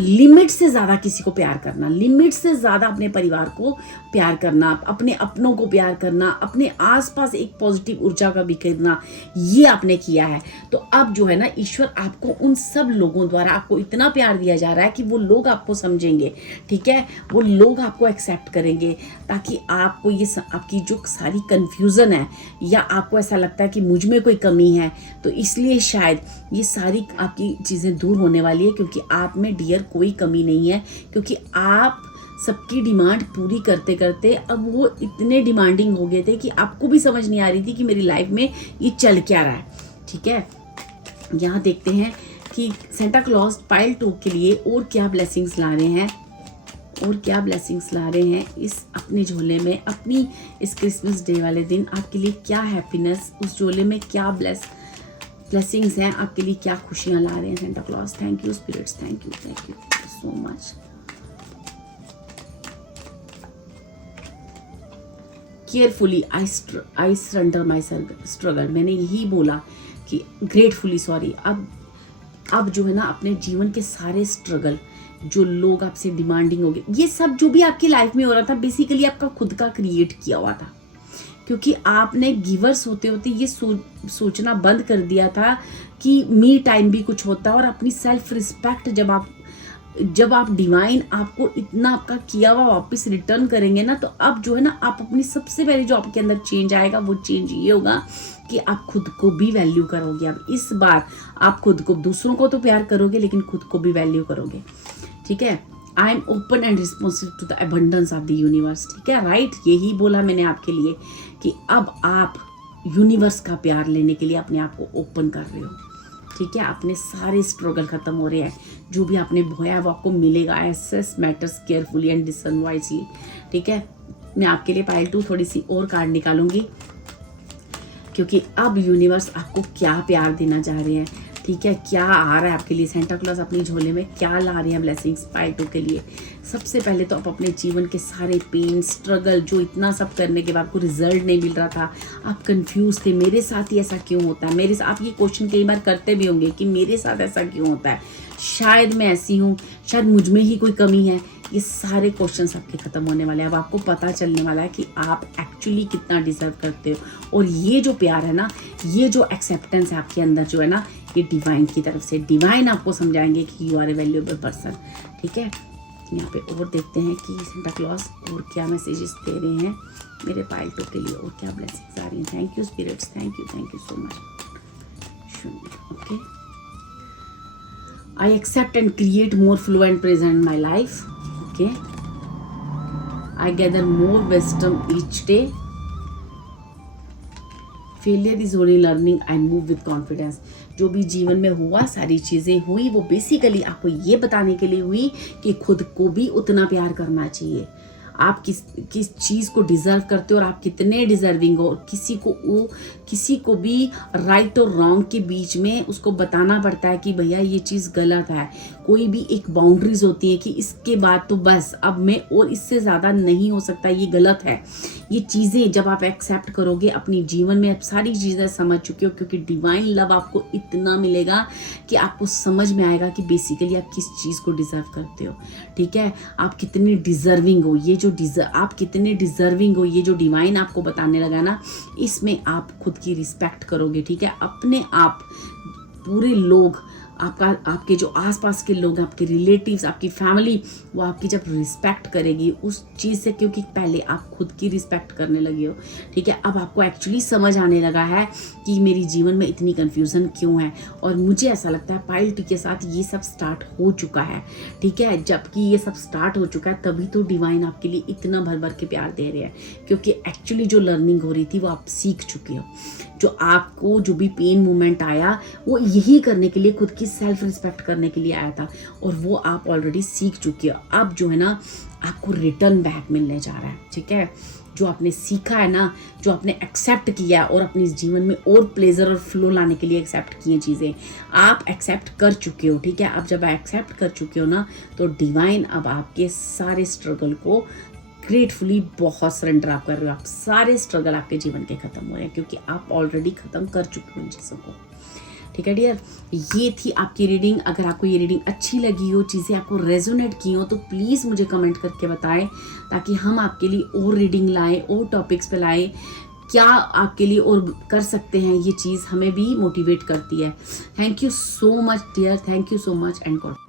लिमिट से ज़्यादा किसी को प्यार करना, लिमिट से ज़्यादा अपने परिवार को प्यार करना, अपने अपनों को प्यार करना, अपने आसपास एक पॉजिटिव ऊर्जा का बिखेरना, ये आपने किया है। तो अब जो है ना ईश्वर आपको उन सब लोगों द्वारा आपको इतना प्यार दिया जा रहा है कि वो लोग आपको समझेंगे, ठीक है, वो लोग आपको एक्सेप्ट करेंगे, ताकि आपको ये आपकी जो सारी कन्फ्यूज़न है या आपको ऐसा लगता है कि मुझ में कोई कमी है, तो इसलिए शायद ये सारी आपकी चीज़ें दूर होने वाली है। क्योंकि आप में डियर कोई कमी नहीं है, क्योंकि आप सबकी डिमांड पूरी करते करते अब वो इतने डिमांडिंग हो गए थे कि आपको भी समझ नहीं आ रही थी कि मेरी लाइफ में ये चल क्या रहा है, ठीक है। यहाँ देखते हैं कि सेंटा क्लॉज पाइल 2 के लिए और क्या ब्लेसिंग्स ला रहे हैं, और क्या ब्लेसिंग्स ला रहे हैं इस अपने झोले में, अपनी इस क्रिसमस डे वाले दिन आपके लिए क्या हैप्पीनेस, उस झोले में क्या ब्लेसिंग्स हैं आपके लिए, क्या खुशियाँ ला रहे हैं Santa Claus. Thank you spirits, thank you so much. Carefully I surrender my struggle, मैंने यही बोला कि ग्रेटफुली सॉरी। अब जो है ना अपने जीवन के सारे स्ट्रगल जो लोग आपसे डिमांडिंग हो गए, ये सब जो भी आपकी लाइफ में हो रहा था बेसिकली आपका खुद का क्रिएट किया हुआ था, क्योंकि आपने गिवर्स होते होते ये सोचना बंद कर दिया था कि मी टाइम भी कुछ होता है। और अपनी सेल्फ रिस्पेक्ट जब आप जब आप डिवाइन आपको इतना आपका किया हुआ वापस रिटर्न करेंगे ना, तो अब जो है ना, आप अपनी सबसे पहले जो आपके अंदर चेंज आएगा वो चेंज ये होगा कि आप खुद को भी वैल्यू करोगे। अब इस बार आप खुद को, दूसरों को तो प्यार करोगे लेकिन खुद को भी वैल्यू करोगे, ठीक है। I am open and responsive to the abundance of the universe, ठीक है, राइट। यही बोला मैंने आपके लिए कि अब आप यूनिवर्स का प्यार लेने के लिए अपने आप को ओपन कर रहे हो, ठीक है। अपने सारे स्ट्रगल खत्म हो रहे हैं, जो भी आपने बोया वो आपको मिलेगा। Assess matters carefully and decision wisely, ठीक है। मैं आपके लिए पाइल 2 थोड़ी सी और कार्ड निकालूंगी, क्योंकि अब यूनिवर्स आपको क्या प्यार देना चाह रहे हैं, ठीक है। क्या आ रहा है आपके लिए, सेंटा क्लॉज अपनी झोले में क्या ला रहे हैं ब्लेसिंग्स पाइल 2 के लिए। सबसे पहले तो आप अपने जीवन के सारे पेन, स्ट्रगल, जो इतना सब करने के बाद आपको रिजल्ट नहीं मिल रहा था, आप कंफ्यूज थे, मेरे साथ ही ऐसा क्यों होता है, मेरे साथ, आप ये क्वेश्चन कई बार करते भी होंगे कि मेरे साथ ऐसा क्यों होता है, शायद मैं ऐसी हूँ, शायद मुझ में ही कोई कमी है। ये सारे क्वेश्चंस आपके खत्म होने वाले हैं। अब आपको पता चलने वाला है कि आप एक्चुअली कितना डिजर्व करते हो। और ये जो प्यार है ना, ये जो एक्सेप्टेंस है आपके अंदर जो है ना, ये डिवाइन की तरफ से, डिवाइन आपको समझाएंगे कि you are a valuable person, ठीक है। यहाँ पे और देखते हैं कि सेंटा क्लॉज और क्या मैसेजेस दे रहे हैं मेरे पाइल 2 के लिए, और क्या ब्लेसिंग्स आ रही हैं। Thank you spirits, thank you so much. Okay, I accept and create more flow and present in my life. Okay. I gather more wisdom each day. Failure is only learning. I move with confidence. जो भी जीवन में हुआ, सारी चीज़ें हुई, वो basically आपको ये बताने के लिए हुई कि खुद को भी उतना प्यार करना चाहिए। आप किस चीज़ को डिज़र्व करते हो और आप कितने डिज़र्विंग हो। किसी को भी राइट और रॉन्ग के बीच में उसको बताना पड़ता है कि भैया ये चीज़ गलत है। कोई भी एक बाउंड्रीज होती है कि इसके बाद तो बस अब मैं और इससे ज़्यादा नहीं हो सकता, ये गलत है। ये चीज़ें जब आप एक्सेप्ट करोगे अपनी जीवन में, आप सारी चीज़ें समझ चुके हो, क्योंकि डिवाइन लव आपको इतना मिलेगा कि आपको समझ में आएगा कि बेसिकली आप किस चीज़ को डिज़र्व करते हो, ठीक है। आप कितने डिज़र्विंग हो, ये जो आप कितने डिज़र्विंग हो, ये जो डिवाइन आपको बताने लगा ना, इसमें आप खुद की रिस्पेक्ट करोगे, ठीक है। अपने आप, पूरे लोग, आपके जो आसपास के लोग, आपके रिलेटिव्स, आपकी फैमिली, वो आपकी जब रिस्पेक्ट करेगी उस चीज़ से, क्योंकि पहले आप खुद की रिस्पेक्ट करने लगे हो, ठीक है। अब आपको एक्चुअली समझ आने लगा है कि मेरी जीवन में इतनी कन्फ्यूज़न क्यों है। और मुझे ऐसा लगता है पाइल 2 के साथ ये सब स्टार्ट हो चुका है, ठीक है। जबकि ये सब स्टार्ट हो चुका है, तभी तो डिवाइन आपके लिए इतना भर भर के प्यार दे रहे हैं, क्योंकि एक्चुअली जो लर्निंग हो रही थी वो आप सीख चुके हो। जो आपको जो भी पेन मोमेंट आया, वो यही करने के लिए, खुद की सेल्फ रिस्पेक्ट करने के लिए आया था, और वो आप ऑलरेडी सीख चुके हो। अब जो है ना, आपको रिटर्न बैक मिलने जा रहा है, ठीक है। जो आपने सीखा है ना, जो आपने एक्सेप्ट किया और अपने जीवन में और प्लेजर और फ्लो लाने के लिए एक्सेप्ट किए चीज़ें, आप एक्सेप्ट कर चुके हो, ठीक है। अब जब आप एक्सेप्ट कर चुके हो ना, तो डिवाइन अब आपके सारे स्ट्रगल को ग्रेटफुली बहुत सरेंडर आप कर रहे हो। आप सारे स्ट्रगल आपके जीवन के खत्म हो रहे हैं, क्योंकि आप ऑलरेडी खत्म कर चुके हो इन चीज़ों को, ठीक है डियर। ये थी आपकी रीडिंग। अगर आपको ये रीडिंग अच्छी लगी हो, चीज़ें आपको रेजोनेट की हो, तो प्लीज़ मुझे कमेंट करके बताएं, ताकि हम आपके लिए और रीडिंग लाएं, और टॉपिक्स पे लाएं। क्या आपके लिए और कर सकते हैं, ये चीज़ हमें भी मोटिवेट करती है। Thank you so much dear, thank you so much and God.